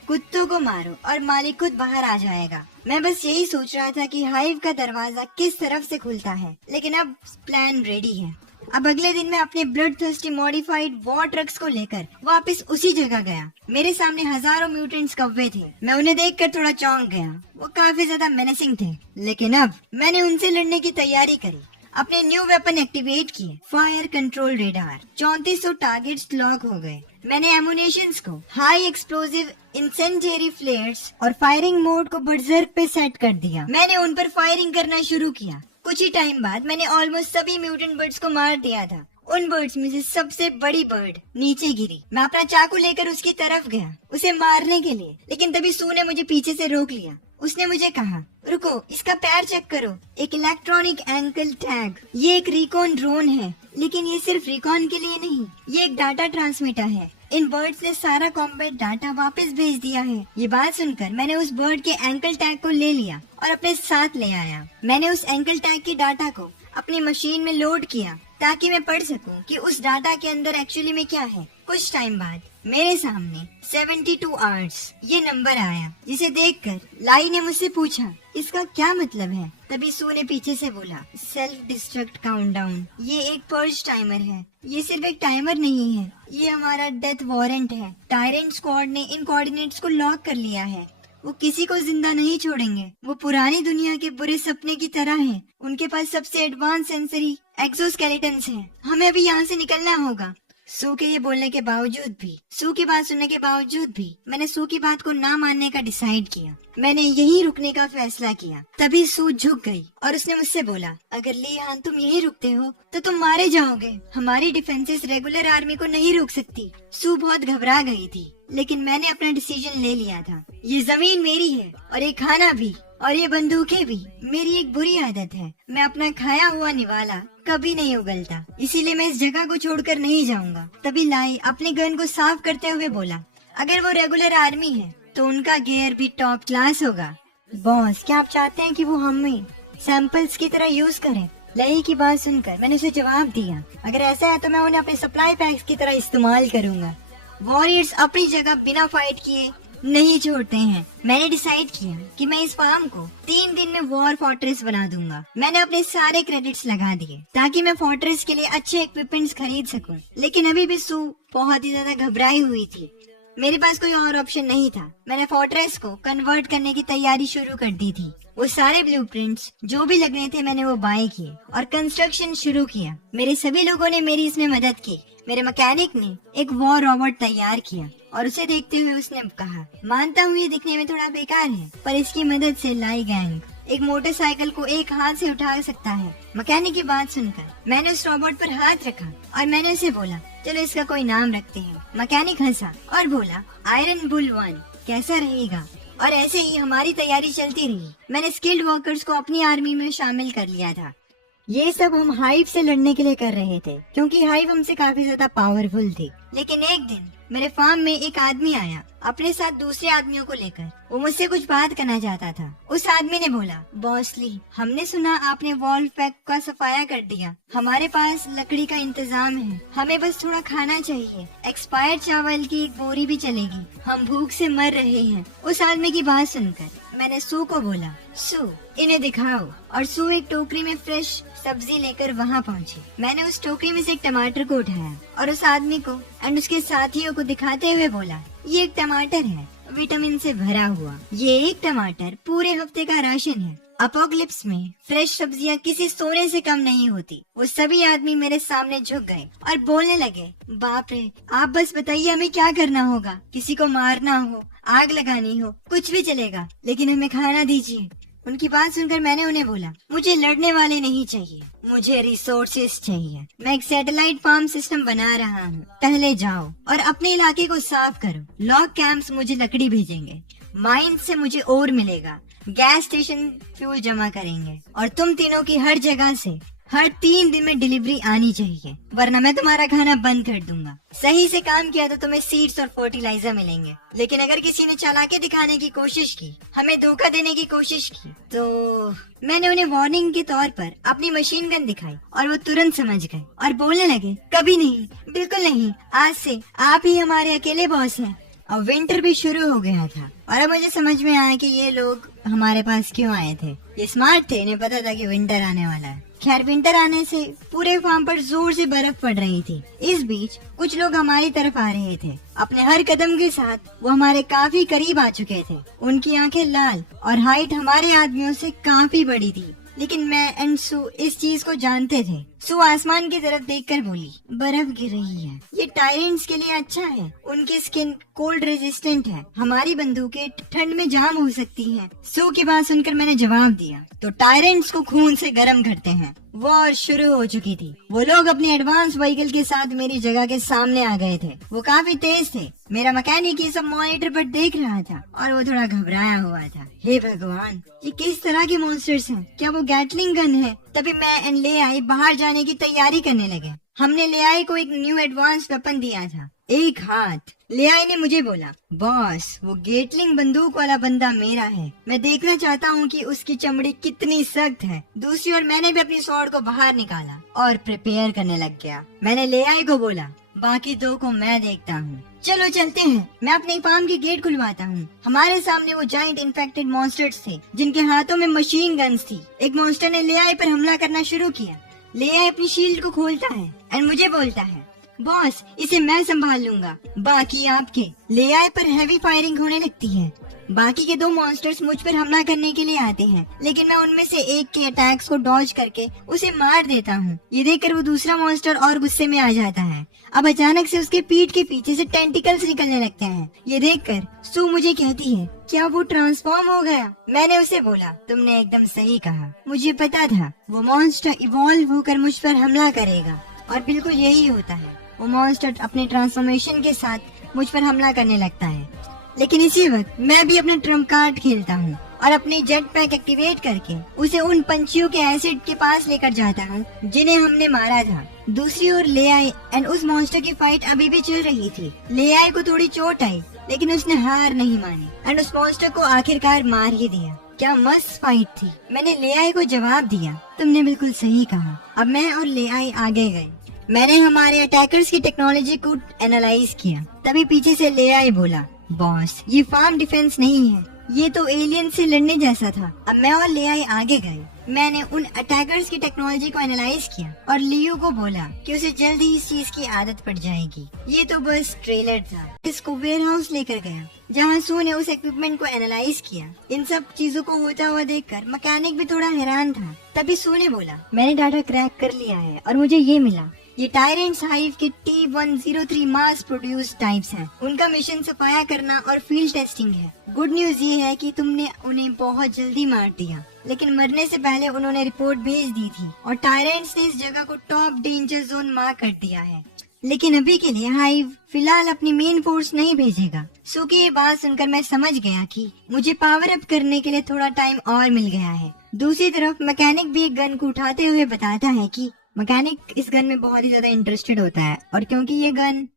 कुत्तों को मारो और मालिक खुद बाहर आ जाएगा। मैं बस यही सोच रहा था कि हाइव का दरवाजा किस तरफ से खुलता है, लेकिन अब प्लान रेडी है। अब अगले दिन मैं अपने blood thirsty modified war trucks को लेकर वापस उसी जगह गया। मेरे सामने हजारों म्यूटेंट्स कौवे थे। मैं उन्हें देखकर थोड़ा चौंक गया। वो काफी ज्यादा मेनेसिंग थे, लेकिन अब मैंने उनसे लड़ने की तैयारी करी। अपने न्यू वेपन एक्टिवेट किए, fire control radar. 3400 targets lock हो गए। मैंने एमुनेशंस को हाई एक्सप्लोसिव इंसेंडियरी फ्लेयर्स और फायरिंग मोड को बर्जर्क पे सेट कर दिया। मैंने उन पर फायरिंग करना शुरू किया। कुछ ही टाइम बाद मैंने ऑलमोस्ट सभी म्यूटेंट बर्ड्स को मार दिया था। उन बर्ड्स में से सबसे बड़ी बर्ड नीचे गिरी। मैं अपना चाकू लेकर उसकी तरफ गया उसे मारने के लिए, लेकिन तभी सू ने मुझे पीछे से रोक लिया। उसने मुझे कहा रुको, इसका पैर चेक करो, एक इलेक्ट्रॉनिक एंकल टैग। ये एक रिकॉन ड्रोन है, लेकिन ये सिर्फ रिकॉन के लिए नहीं, ये एक डाटा ट्रांसमीटर है। इन बर्ड्स ने सारा कॉम्बैट डाटा वापस भेज दिया है। ये बात सुनकर मैंने उस बर्ड के एंकल टैग को ले लिया और अपने साथ ले आया। मैंने उस एंकल टैग की डाटा को अपनी मशीन में लोड किया ताकि मैं पढ़ सकूं कि उस डाटा के अंदर एक्चुअली में क्या है। कुछ टाइम बाद मेरे सामने 72 आवर्स ये नंबर आया, जिसे देखकर लाई ने मुझसे पूछा इसका क्या मतलब है? तभी सू ने पीछे से बोला, सेल्फ डिस्ट्रक्ट काउंटडाउन। ये एक पर्ज टाइमर है। ये सिर्फ एक टाइमर नहीं है, ये हमारा डेथ वारंट है। टायरेंट स्क्वाड ने इन कोऑर्डिनेट्स को लॉक कर लिया है। वो किसी को जिंदा नहीं छोड़ेंगे। वो पुरानी दुनिया के बुरे सपने की तरह हैं। उनके पास सबसे एडवांस सेंसरी एक्सोस्केलेटन्स हैं। हमें अभी यहाँ से निकलना होगा। सू के ये बोलने के बावजूद भी, सू की बात सुनने के बावजूद भी मैंने सू की बात को ना मानने का डिसाइड किया। मैंने यहीं रुकने का फैसला किया। तभी सू झुक गई और उसने मुझसे बोला, अगर लीहान तुम यहीं रुकते हो तो तुम मारे जाओगे। हमारी डिफेंसेस रेगुलर आर्मी को नहीं रोक सकती। सू बहुत घबरा गई थी, लेकिन मैंने अपना डिसीजन ले लिया था। ये जमीन मेरी है और ये खाना भी और ये बंदूकें भी। मेरी एक बुरी आदत है, मैं अपना खाया हुआ निवाला कभी नहीं उगलता, इसीलिए मैं इस जगह को छोड़कर नहीं जाऊंगा। तभी लाई अपने गन को साफ करते हुए बोला, अगर वो रेगुलर आर्मी है तो उनका गियर भी टॉप क्लास होगा। बॉस, क्या आप चाहते हैं कि वो हमें सैंपल्स की तरह यूज करें? लई की बात सुनकर मैंने उसे जवाब दिया, अगर ऐसा है तो मैं उन्हें अपने सप्लाई पैक्स की तरह इस्तेमाल करूंगा। वॉरियर्स अपनी जगह बिना फाइट किए नहीं छोड़ते हैं। मैंने डिसाइड किया कि मैं इस फार्म को 3 दिन में वॉर फोर्ट्रेस बना दूंगा। मैंने अपने सारे क्रेडिट्स लगा दिए ताकि मैं फोर्ट्रेस के लिए अच्छे इक्विपमेंट्स खरीद सकूं। लेकिन अभी भी सू बहुत ही ज्यादा घबराई हुई थी। मेरे पास कोई और ऑप्शन नहीं था। मैंने फोर्ट्रेस को कन्वर्ट करने की तैयारी शुरू कर दी थी। वो सारे ब्लूप्रिंट्स जो भी लगने थे मैंने वो बाय किए और कंस्ट्रक्शन शुरू किया। मेरे सभी लोगों ने मेरी इसमें मदद की। मेरे मैकेनिक ने एक वॉर रोबोट तैयार किया और उसे देखते हुए उसने कहा, मानता हूँ ये दिखने में थोड़ा बेकार है, पर इसकी मदद से लाई गैंग एक मोटरसाइकिल को एक हाथ से उठा सकता है। मैकेनिक की बात सुनकर मैंने उस रोबोट पर हाथ रखा और मैंने उसे बोला, चलो इसका कोई नाम रखते हैं। मैकेनिक हंसा और बोला, आयरन बुल 1 कैसा रहेगा? और ऐसे ही हमारी तैयारी चलती रही। मैंने स्किल्ड वर्कर्स को अपनी आर्मी में शामिल कर लिया था। ये सब हम हाइव से लड़ने के लिए कर रहे थे, क्योंकि हाइव हमसे काफी ज्यादा पावरफुल थी। लेकिन एक दिन मेरे फार्म में एक आदमी आया अपने साथ दूसरे आदमियों को लेकर। वो मुझसे कुछ बात करना चाहता था। उस आदमी ने बोला, बॉसली, हमने सुना आपने वॉल्व पैक का सफाया कर दिया। हमारे पास लकड़ी का इंतजाम है, हमें बस थोड़ा खाना चाहिए। एक्सपायर्ड चावल की एक बोरी भी चलेगी, हम भूख से मर रहे हैं। उस आदमी की बात सुनकर मैंने सू को बोला, सू इन्हें दिखाओ। और सू एक टोकरी में फ्रेश सब्जी लेकर वहाँ पहुँची। मैंने उस टोकरी में से एक टमाटर को उठाया और उस आदमी को एंड उसके साथियों को दिखाते हुए बोला, ये एक टमाटर है, विटामिन से भरा हुआ। ये एक टमाटर पूरे हफ्ते का राशन है। अपोकलिप्स में फ्रेश सब्जियां किसी सोने से कम नहीं होती। वो सभी आदमी मेरे सामने झुक गए और बोलने लगे, बाप रे, आप बस बताइए हमें क्या करना होगा? किसी को मारना हो, आग लगानी हो, कुछ भी चलेगा, लेकिन हमें खाना दीजिए। उनकी बात सुनकर मैंने उन्हें बोला, मुझे लड़ने वाले नहीं चाहिए, मुझे रिसोर्सेस चाहिए। मैं एक सैटेलाइट फार्म सिस्टम बना रहा हूँ। पहले जाओ और अपने इलाके को साफ करो। लॉग कैंप्स मुझे लकड़ी भेजेंगे, माइन से मुझे ओर मिलेगा, गैस स्टेशन फ्यूल जमा करेंगे और तुम तीनों की हर जगह से हर 3 दिन में डिलीवरी आनी चाहिए, वरना मैं तुम्हारा खाना बंद कर दूंगा। सही से काम किया तो तुम्हें सीड्स और फर्टिलाइजर मिलेंगे, लेकिन अगर किसी ने चालाकी दिखाने की कोशिश की, हमें धोखा देने की कोशिश की, तो मैंने उन्हें वार्निंग के तौर पर अपनी मशीन गन दिखाई और वो तुरंत समझ गए और बोलने लगे, कभी नहीं, बिल्कुल नहीं, आज से आप ही हमारे अकेले बॉस हैं। और विंटर भी शुरू हो गया था और अब मुझे समझ में आया कि ये लोग हमारे पास क्यों आए थे। ये स्मार्ट थे, इन्हें पता था कि विंटर आने वाला है। खैर, विंटर आने से पूरे फार्म पर जोर से बर्फ पड़ रही थी। इस बीच कुछ लोग हमारी तरफ आ रहे थे। अपने हर कदम के साथ वो हमारे काफी करीब आ चुके थे। उनकी आंखें लाल और हाइट हमारे आदमियों से काफी बड़ी थी, लेकिन मैं एंड सू इस चीज को जानते थे। सू आसमान की तरफ देखकर बोली, बर्फ गिर रही है, ये टायरेंट्स के लिए अच्छा है, उनकी स्किन कोल्ड रेजिस्टेंट है, हमारी बंदूकें ठंड में जाम हो सकती हैं। सू की बात सुनकर मैंने जवाब दिया, तो टायरेंट्स को खून से गर्म करते हैं। वॉर शुरू हो चुकी थी। वो लोग अपने एडवांस व्हीकल के साथ मेरी जगह के सामने आ गए थे। वो काफी तेज थे। मेरा मैकेनिक ये सब मॉनिटर पर देख रहा था और वो थोड़ा घबराया हुआ था। हे भगवान, ये किस तरह के मॉन्स्टर्स हैं? क्या वो गैटलिंग गन है? तभी मैं एंड ले आई बाहर जाने की तैयारी करने लगे। हमने ले आई को एक न्यू एडवांस वेपन दिया था, एक हाथ। ले आई ने मुझे बोला, बॉस, वो गेटलिंग बंदूक वाला बंदा मेरा है, मैं देखना चाहता हूँ कि उसकी चमड़ी कितनी सख्त है। दूसरी ओर मैंने भी अपनी स्वॉर्ड को बाहर निकाला और प्रिपेयर करने लग गया। मैंने ले आई को बोला, बाकी दो को मैं देखता हूँ। चलो चलते हैं, मैं अपने फार्म के गेट खुलवाता हूँ। हमारे सामने वो जाइंट इन्फेक्टेड मॉन्स्टर्स थे जिनके हाथों में मशीन गन्स थी। एक मॉन्स्टर ने लेआई पर हमला करना शुरू किया। लेआई अपनी शील्ड को खोलता है और मुझे बोलता है, बॉस इसे मैं संभाल लूंगा, बाकी आपके। लेआई पर हैवी फायरिंग होने लगती है। बाकी के दो मॉन्स्टर्स मुझ पर हमला करने के लिए आते हैं, लेकिन मैं उनमें से एक के अटैक्स को डॉज करके उसे मार देता हूँ। ये देखकर वो दूसरा मॉन्स्टर और गुस्से में आ जाता है। अब अचानक से उसके पीठ के पीछे से टेंटिकल्स निकलने लगते हैं। ये देखकर सू मुझे कहती है, क्या वो ट्रांसफॉर्म हो गया? मैंने उसे बोला, तुमने एकदम सही कहा। मुझे पता था वो मॉन्स्टर इवॉल्व होकर मुझ पर हमला करेगा, और बिल्कुल यही होता है। वो मॉन्स्टर अपने ट्रांसफॉर्मेशन के साथ मुझ पर हमला करने लगता है, लेकिन इसी वक्त मैं भी अपना ट्रम्प कार्ड खेलता हूँ और अपने जेट पैक एक्टिवेट करके उसे उन पंछियों के एसिड के पास लेकर जाता हूँ जिन्हें हमने मारा था। दूसरी ओर लेआई एंड उस मॉन्स्टर की फाइट अभी भी चल रही थी। लेआई को थोड़ी चोट आई, लेकिन उसने हार नहीं मानी एंड उस मॉन्स्टर को आखिरकार मार ही दिया। क्या मस्त फाइट थी। मैंने लेआई को जवाब दिया, तुमने बिल्कुल सही कहा। अब मैं और लेआई आगे गए। मैंने हमारे अटैकर्स की टेक्नोलॉजी को एनालाइज किया। तभी पीछे से लेआई बोला, बॉस ये फार्म डिफेंस नहीं है, ये तो एलियन से लड़ने जैसा था। अब मैं और लेआई आगे गए। मैंने उन अटैकर्स की टेक्नोलॉजी को एनालाइज किया और लियो को बोला कि उसे जल्द ही इस चीज की आदत पड़ जाएगी। ये तो बस ट्रेलर था। इसको वेयर हाउस लेकर गया जहाँ सू ने उस इक्विपमेंट को एनालाइज किया। इन सब चीजों को होता हुआ देखकर मैकेनिक भी थोड़ा हैरान था। तभी सू ने बोला, मैंने डाटा क्रैक कर लिया है और मुझे ये मिला, ये टायरेंट्स हाइव के T103 मास प्रोड्यूस टाइप्स हैं। उनका मिशन सफाया करना और फील्ड टेस्टिंग है। गुड न्यूज ये है कि तुमने उन्हें बहुत जल्दी मार दिया, लेकिन मरने से पहले उन्होंने रिपोर्ट भेज दी थी और टायरेंट्स ने इस जगह को टॉप डेंजर जोन मार्क कर दिया है। लेकिन अभी के लिए हाइव फिलहाल अपनी मेन फोर्स नहीं भेजेगा। सो की ये बात सुनकर मैं समझ गया कि मुझे पावर अप करने के लिए थोड़ा टाइम और मिल गया है। दूसरी तरफ मैकेनिक भी एक गन को उठाते हुए बताता है कि मैकेनिक इस गन में बहुत ही ज्यादा इंटरेस्टेड होता है, और क्योंकि ये गन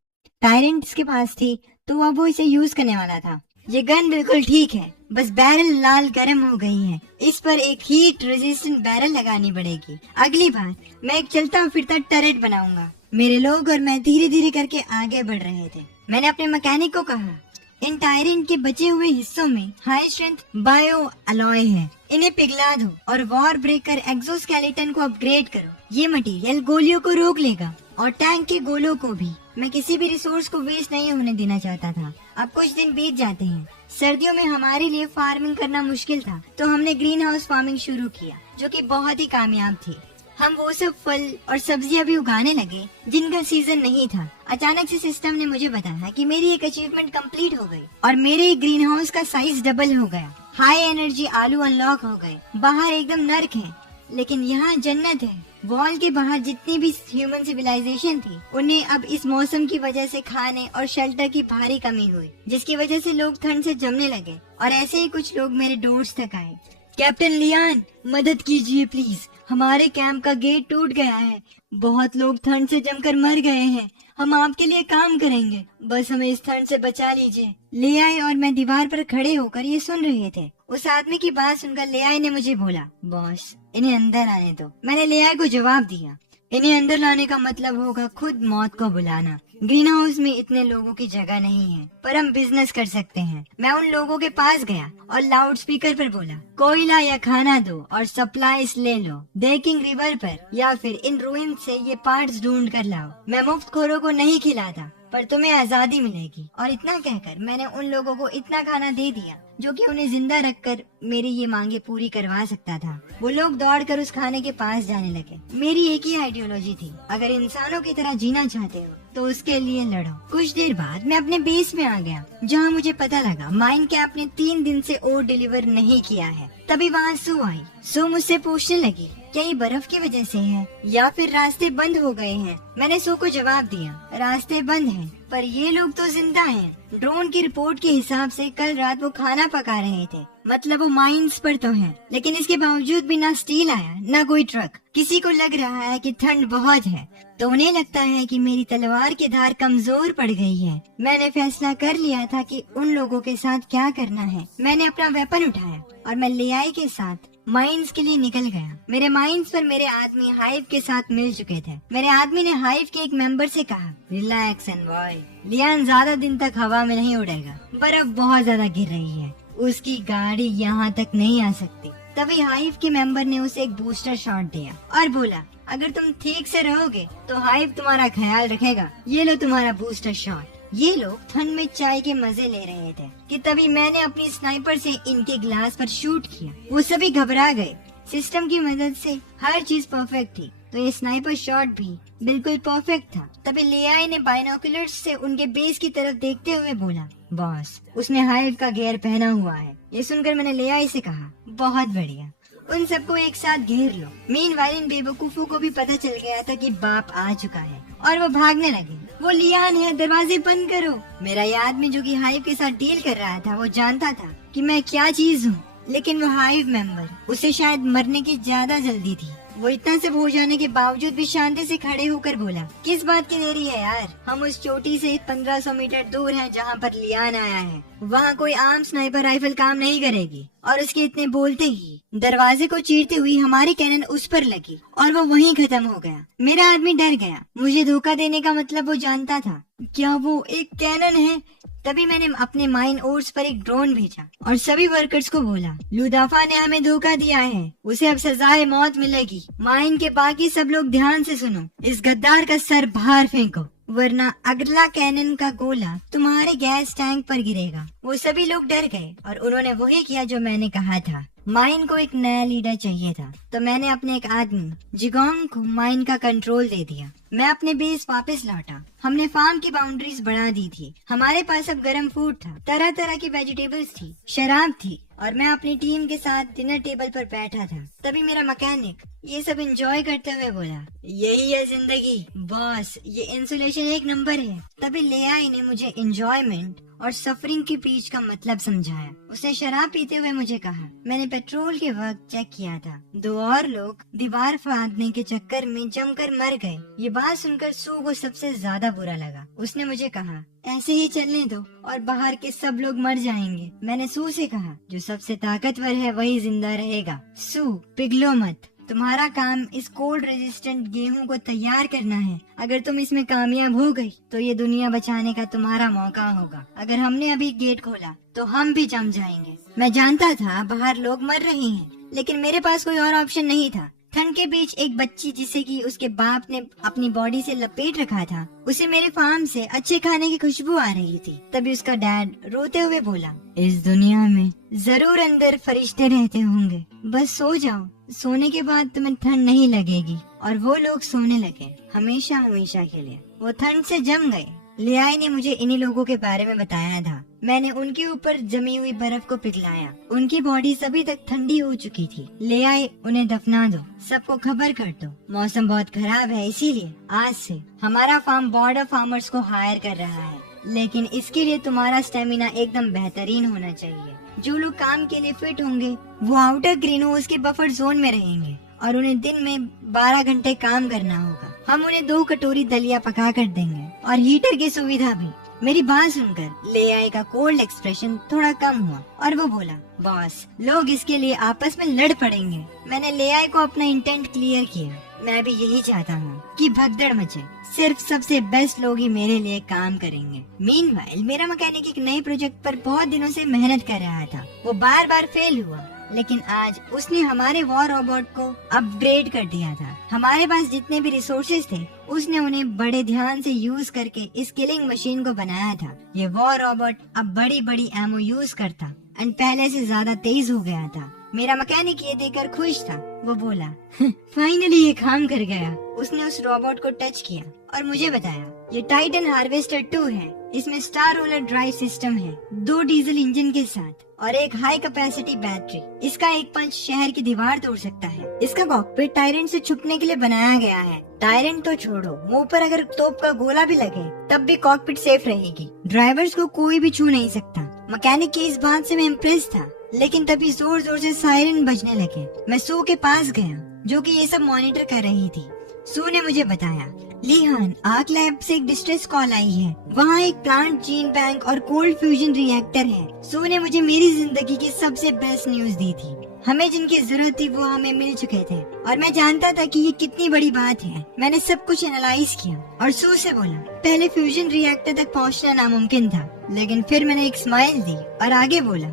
टायरेंट्स के पास थी तो अब वो इसे यूज करने वाला था। ये गन बिल्कुल ठीक है, बस बैरल लाल गर्म हो गई है। इस पर एक हीट रेजिस्टेंट बैरल लगानी पड़ेगी। अगली बार मैं एक चलता फिरता टरेट बनाऊंगा। मेरे लोग और मैं धीरे धीरे करके आगे बढ़ रहे थे। मैंने अपने मैकेनिक को कहा, इन टायरेंट के बचे हुए हिस्सों में हाई स्ट्रेंथ बायो अलॉय है, इन्हें पिघला दो और वॉर ब्रेकर एक्सोस्केलेटन को अपग्रेड करो। ये मटेरियल गोलियों को रोक लेगा और टैंक के गोलों को भी। मैं किसी भी रिसोर्स को वेस्ट नहीं होने देना चाहता था। अब कुछ दिन बीत जाते हैं। सर्दियों में हमारे लिए फार्मिंग करना मुश्किल था, तो हमने ग्रीन हाउस फार्मिंग शुरू किया, जो कि बहुत ही कामयाब थी। हम वो सब फल और सब्जियां भी उगाने लगे जिनका सीजन नहीं था। अचानक से सिस्टम ने मुझे बताया कि मेरी एक अचीवमेंट कंप्लीट हो गई और मेरे ग्रीन हाउस का साइज डबल हो गया। हाई एनर्जी आलू अनलॉक हो गए। बाहर एकदम नर्क है, लेकिन यहाँ जन्नत है। वॉल के बाहर जितनी भी ह्यूमन सिविलाइजेशन थी, उन्हें अब इस मौसम की वजह से खाने और शेल्टर की भारी कमी हुई, जिसकी वजह से लोग ठंड से जमने लगे। और ऐसे ही कुछ लोग मेरे डोर्स तक आए। कैप्टन लियान, मदद कीजिए प्लीज, हमारे कैंप का गेट टूट गया है। बहुत लोग ठंड से जमकर मर गए हैं। हम आपके लिए काम करेंगे, बस हमें इस ठंड से बचा लीजिए। लेआई और मैं दीवार पर खड़े होकर ये सुन रहे थे। उस आदमी की बात सुनकर लेआई ने मुझे बोला, बॉस इन्हें अंदर आने दो। मैंने लेआई को जवाब दिया, इन्हें अंदर लाने का मतलब होगा खुद मौत को बुलाना। ग्रीन हाउस में इतने लोगों की जगह नहीं है, पर हम बिजनेस कर सकते हैं। मैं उन लोगों के पास गया और लाउड स्पीकर पर बोला, कोयला या खाना दो और सप्लाईज ले लो। डेकिंग रिवर पर या फिर इन रूइन से ये पार्ट्स ढूंढ कर लाओ। मैं मुफ्तखोरों को नहीं खिलाता, पर तुम्हें आजादी मिलेगी। और इतना कहकर मैंने उन लोगों को इतना खाना दे दिया जो कि उन्हें जिंदा रखकर मेरी ये मांगे पूरी करवा सकता था। वो लोग दौड़कर उस खाने के पास जाने लगे। मेरी एक ही आइडियोलॉजी थी, अगर इंसानों की तरह जीना चाहते हो तो उसके लिए लड़ो। कुछ देर बाद मैं अपने बेस में आ गया, जहाँ मुझे पता लगा माइन कैप ने 3 दिन से ओट डिलीवर नहीं किया है। तभी वहाँ सू आई। सू मुझसे पूछने लगी, क्या ये बर्फ की वजह से है या फिर रास्ते बंद हो गए हैं? मैंने सू को जवाब दिया, रास्ते बंद हैं, पर ये लोग तो जिंदा हैं। ड्रोन की रिपोर्ट के हिसाब से कल रात वो खाना पका रहे थे, मतलब वो माइंस पर तो हैं। लेकिन इसके बावजूद भी ना स्टील आया ना कोई ट्रक। किसी को लग रहा है कि ठंड बहुत है, तो उन्हें लगता है कि मेरी तलवार की धार कमजोर पड़ गई है। मैंने फैसला कर लिया था कि उन लोगों के साथ क्या करना है। मैंने अपना वेपन उठाया और मैं लेआई के साथ माइंस के लिए निकल गया। मेरे माइंस पर मेरे आदमी हाइव के साथ मिल चुके थे। मेरे आदमी ने हाइव के एक मेंबर से कहा, रिलैक्स एनवॉय, लियान ज्यादा दिन तक हवा में नहीं उड़ेगा, बर्फ बहुत ज्यादा गिर रही है, उसकी गाड़ी यहाँ तक नहीं आ सकती। तभी हाइव के मेंबर ने उसे एक बूस्टर शॉट दिया और बोला, अगर तुम ठीक से रहोगे तो हाइव तुम्हारा ख्याल रखेगा, ये लो तुम्हारा बूस्टर शॉट। ये लोग ठंड में चाय के मजे ले रहे थे कि तभी मैंने अपनी स्नाइपर से इनके ग्लास पर शूट किया। वो सभी घबरा गए। सिस्टम की मदद से हर चीज परफेक्ट थी, तो ये स्नाइपर शॉट भी बिल्कुल परफेक्ट था। तभी लियाई ने बाइनोकुलर्स से उनके बेस की तरफ देखते हुए बोला, बॉस, उसने हाइव का गियर पहना हुआ है। ये सुनकर मैंने लियाई से कहा, बहुत बढ़िया, उन सबको एक साथ घेर लो। मीनवाइल इन बेवकूफों को भी पता चल गया था कि बाप आ चुका है और वो भागने लगे। वो लियान है, दरवाजे बंद करो। मेरा ये आदमी जो कि हाइव के साथ डील कर रहा था, वो जानता था कि मैं क्या चीज हूँ, लेकिन वो हाइव मेंबर, उसे शायद मरने की ज्यादा जल्दी थी। वो इतना सब हो जाने के बावजूद भी शांति से खड़े होकर बोला, किस बात की देरी है यार, हम उस चोटी से 1500 मीटर दूर हैं जहाँ पर लियान आया है। वहाँ कोई आम स्नाइपर राइफल काम नहीं करेगी। और उसके इतने बोलते ही दरवाजे को चीरते हुई हमारी कैनन उस पर लगी और वो वहीं खत्म हो गया। मेरा आदमी डर गया। मुझे धोखा देने का मतलब वो जानता था। क्या वो एक कैनन है? तभी मैंने अपने माइन ओर्स पर एक ड्रोन भेजा और सभी वर्कर्स को बोला, लुदाफा ने हमें धोखा दिया है, उसे अब सजाए मौत मिलेगी। माइन के बाकी सब लोग ध्यान से सुनो, इस गद्दार का सर बाहर फेंको, वरना अगला कैनन का गोला तुम्हारे गैस टैंक पर गिरेगा। वो सभी लोग डर गए और उन्होंने वही किया जो मैंने कहा था। माइन को एक नया लीडर चाहिए था, तो मैंने अपने एक आदमी जिगोंग को माइन का कंट्रोल दे दिया। मैं अपने बेस वापस लौटा। हमने फार्म की बाउंड्रीज बढ़ा दी थी। हमारे पास अब गर्म फूड था, तरह तरह की वेजिटेबल्स थी, शराब थी और मैं अपनी टीम के साथ डिनर टेबल पर बैठा था। तभी मेरा मैकेनिक ये सब एंजॉय करते हुए बोला, यही है जिंदगी बॉस, ये इंसुलेशन एक नंबर है। तभी लियाई ने मुझे एंजॉयमेंट और सफरिंग के बीच का मतलब समझाया। उसने शराब पीते हुए मुझे कहा, मैंने पेट्रोल के वक्त चेक किया था, 2 और लोग दीवार फाड़ने के चक्कर में जमकर मर गए। ये बात सुनकर सू को सबसे ज्यादा बुरा लगा। उसने मुझे कहा, ऐसे ही चलने दो और बाहर के सब लोग मर जाएंगे। मैंने सू से कहा, जो सबसे ताकतवर है वही जिंदा रहेगा। सू, पिघलो मत, तुम्हारा काम इस कोल्ड रेजिस्टेंट गेहूं को तैयार करना है। अगर तुम इसमें कामयाब हो गई तो ये दुनिया बचाने का तुम्हारा मौका होगा। अगर हमने अभी गेट खोला तो हम भी जम जाएंगे। मैं जानता था बाहर लोग मर रहे हैं, लेकिन मेरे पास कोई और ऑप्शन नहीं था। ठंड के बीच एक बच्ची जिसे कि उसके बाप ने अपनी बॉडी से लपेट रखा था, उसे मेरे फार्म से अच्छे खाने की खुशबू आ रही थी। तभी उसका डैड रोते हुए बोला, इस दुनिया में जरूर अंदर फरिश्ते रहते होंगे, बस सो जाओ, सोने के बाद तुम्हें ठंड नहीं लगेगी। और वो लोग सोने लगे, हमेशा हमेशा के लिए। वो ठंड से जम गए। लियाई ने मुझे इन्हीं लोगों के बारे में बताया था। मैंने उनके ऊपर जमी हुई बर्फ को पिघलाया। उनकी बॉडी सभी तक ठंडी हो चुकी थी। लियाई, उन्हें दफना दो, सबको खबर कर दो, मौसम बहुत खराब है, इसीलिए आज से हमारा फार्म बॉर्डर फार्मर्स को हायर कर रहा है, लेकिन इसके लिए तुम्हारा स्टेमिना एकदम बेहतरीन होना चाहिए। जो लोग काम के लिए फिट होंगे वो आउटर ग्रीन हाउस के बफर जोन में रहेंगे और उन्हें दिन में 12 घंटे काम करना होगा। हम उन्हें 2 कटोरी दलिया पका कर देंगे और हीटर की सुविधा भी। मेरी बात सुनकर लियाई का कोल्ड एक्सप्रेशन थोड़ा कम हुआ और वो बोला, बॉस, लोग इसके लिए आपस में लड़ पड़ेंगे। मैंने लियाई को अपना इंटेंट क्लियर किया। मैं भी यही चाहता हूँ कि भगदड़ मचे, सिर्फ सबसे बेस्ट लोग ही मेरे लिए काम करेंगे। मीनवाइल मेरा मैकेनिक एक नए प्रोजेक्ट पर बहुत दिनों से मेहनत कर रहा था। वो बार बार फेल हुआ, लेकिन आज उसने हमारे वॉर रोबोट को अपग्रेड कर दिया था। हमारे पास जितने भी रिसोर्सेज थे उसने उन्हें बड़े ध्यान से यूज करके इस किलिंग मशीन को बनाया था। ये वॉर रोबोट अब बड़ी बड़ी एमओ यूज करता और पहले से ज्यादा तेज हो गया था। मेरा मैकेनिक ये देखकर खुश था। वो बोला, फाइनली ये काम कर गया। उसने उस रोबोट को टच किया और मुझे बताया, ये टाइटन हार्वेस्टर 2 है। इसमें स्टार रोलर ड्राइव सिस्टम है, 2 डीजल इंजन के साथ और एक हाई कैपेसिटी बैटरी। इसका एक पंच शहर की दीवार तोड़ सकता है। इसका कॉकपिट टायरेंट से छुपने के लिए बनाया गया है। टायरेंट तो छोड़ो, मुंह पर अगर तोप का गोला भी लगे तब भी कॉकपिट सेफ रहेगी। ड्राइवर्स को कोई भी छू नहीं सकता। मैकेनिक की इस बात से मैं इम्प्रेस था, लेकिन तभी जोर जोर से सायरन बजने लगे। मैं सू के पास गया, जो कि ये सब मॉनिटर कर रही थी। सू ने मुझे बताया, लिहान, आर्क लैब से एक डिस्ट्रेस कॉल आई है। वहाँ एक प्लांट जीन बैंक और कोल्ड फ्यूजन रिएक्टर है। सू ने मुझे मेरी जिंदगी की सबसे बेस्ट न्यूज दी थी। हमें जिनकी जरूरत थी वो हमें मिल चुके थे और मैं जानता था कि ये कितनी बड़ी बात है। मैंने सब कुछ एनालाइज किया और सू से बोला पहले फ्यूजन रिएक्टर तक पहुंचना नामुमकिन था, लेकिन फिर मैंने एक स्माइल दी और आगे बोला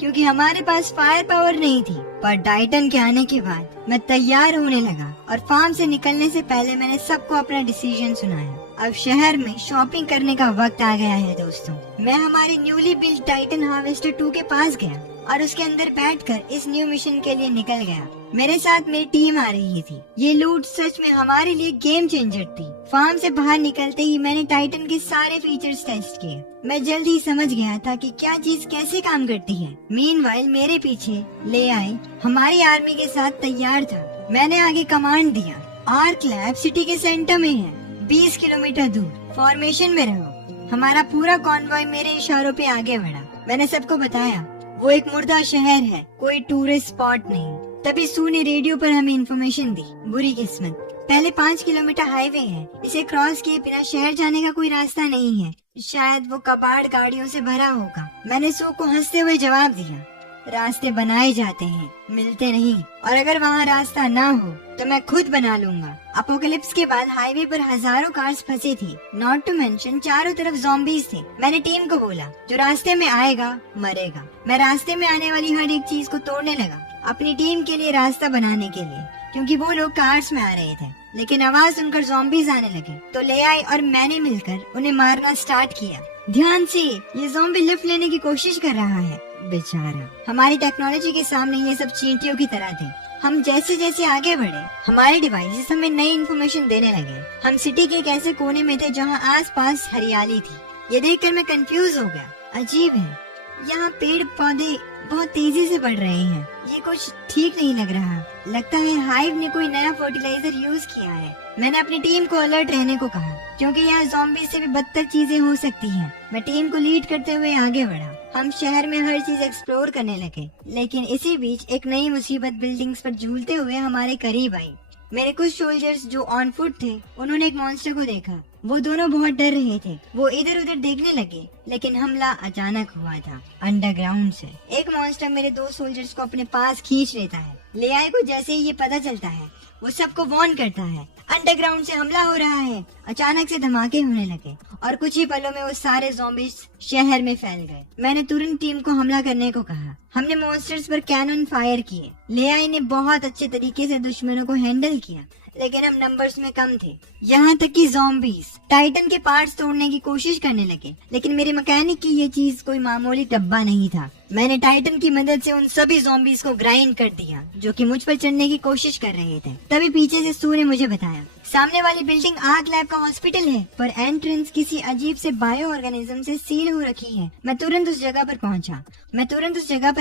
क्योंकि हमारे पास फायर पावर नहीं थी। पर टाइटन के आने के बाद मैं तैयार होने लगा और फार्म से निकलने से पहले मैंने सबको अपना डिसीजन सुनाया। अब शहर में शॉपिंग करने का वक्त आ गया है दोस्तों। मैं हमारी न्यूली बिल्ड टाइटन हार्वेस्टर 2 के पास गया और उसके अंदर बैठकर इस न्यू मिशन के लिए निकल गया। मेरे साथ मेरी टीम आ रही थी। ये लूट सच में हमारे लिए गेम चेंजर थी। फार्म से बाहर निकलते ही मैंने टाइटन के सारे फीचर्स टेस्ट किए। मैं जल्द ही समझ गया था कि क्या चीज कैसे काम करती है। मीनवाइल मेरे पीछे ले आए हमारी आर्मी के साथ तैयार था। मैंने आगे कमांड दिया, आर्क लैब सिटी के सेंटर में है, 20 किलोमीटर दूर, फॉर्मेशन में रहो। हमारा पूरा कॉन्वॉय मेरे इशारों पे आगे बढ़ा। मैंने सबको बताया वो एक मुर्दा शहर है, कोई टूरिस्ट स्पॉट नहीं। तभी सू ने रेडियो पर हमें इन्फॉर्मेशन दी, बुरी किस्मत, पहले 5 किलोमीटर हाईवे है, इसे क्रॉस किए बिना शहर जाने का कोई रास्ता नहीं है। शायद वो कबाड़ गाड़ियों से भरा होगा। मैंने सू को हंसते हुए जवाब दिया, रास्ते बनाए जाते हैं, मिलते नहीं, और अगर वहाँ रास्ता ना हो तो मैं खुद बना लूंगा। अपोकलिप्स के बाद हाईवे पर हजारों कार्स फंसी थी, नॉट टू मेंशन चारों तरफ ज़ॉम्बीज थे। मैंने टीम को बोला जो रास्ते में आएगा मरेगा। मैं रास्ते में आने वाली हर एक चीज को तोड़ने लगा अपनी टीम के लिए रास्ता बनाने के लिए, क्योंकि वो लोग कार्स में आ रहे थे। लेकिन आवाज सुनकर ज़ॉम्बीज आने लगे तो ले आई और मैंने मिलकर उन्हें मारना स्टार्ट किया। ध्यान से, ये ज़ॉम्बी लिफ्ट लेने की कोशिश कर रहा है बेचारा। हमारी टेक्नोलॉजी के सामने ये सब चींटियों की तरह थे। हम जैसे जैसे आगे बढ़े हमारे डिवाइसेस हमें नई इन्फॉर्मेशन देने लगे। हम सिटी के एक ऐसे कोने में थे जहाँ आसपास हरियाली थी। ये देखकर मैं कंफ्यूज हो गया। अजीब है, यहाँ पेड़ पौधे बहुत तेजी से बढ़ रहे हैं। ये कुछ ठीक नहीं लग रहा। लगता है हाइव ने कोई नया फर्टिलाइजर यूज किया है। मैंने अपनी टीम को अलर्ट रहने को कहा क्योंकि यहाँ ज़ॉम्बी से भी बदतर चीजें हो सकती हैं। मैं टीम को लीड करते हुए आगे बढ़ा। हम शहर में हर चीज एक्सप्लोर करने लगे, लेकिन इसी बीच एक नई मुसीबत बिल्डिंग्स पर झूलते हुए हमारे करीब आई। मेरे कुछ सोल्जर्स जो ऑन फुट थे उन्होंने एक मॉन्स्टर को देखा। वो दोनों बहुत डर रहे थे। वो इधर उधर देखने लगे, लेकिन हमला अचानक हुआ था अंडरग्राउंड से। एक मॉन्स्टर मेरे 2 सोल्जर्स को अपने पास खींच लेता है। ले आए को जैसे ही ये पता चलता है वो सबको वार्न करता है, अंडरग्राउंड से हमला हो रहा है। अचानक से धमाके होने लगे और कुछ ही पलों में वो सारे ज़ॉम्बीज शहर में फैल गए। मैंने तुरंत टीम को हमला करने को कहा। हमने मॉन्स्टर्स पर कैनन फायर किए। लेआई ने बहुत अच्छे तरीके से दुश्मनों को हैंडल किया, लेकिन हम नंबर्स में कम थे। यहाँ तक कि ज़ॉम्बीज टाइटन के पार्ट्स तोड़ने की कोशिश करने लगे, लेकिन मेरे मैकेनिक की ये चीज कोई मामूली डब्बा नहीं था। मैंने टाइटन की मदद से उन सभी ज़ॉम्बीज को ग्राइंड कर दिया जो कि मुझ पर चढ़ने की कोशिश कर रहे थे। तभी पीछे से सू ने मुझे बताया, सामने वाली बिल्डिंग आर्क लैब का हॉस्पिटल है, पर एंट्रेंस किसी अजीब से बायो ऑर्गेनिज्म से सील हो रखी है। मैं तुरंत उस जगह पर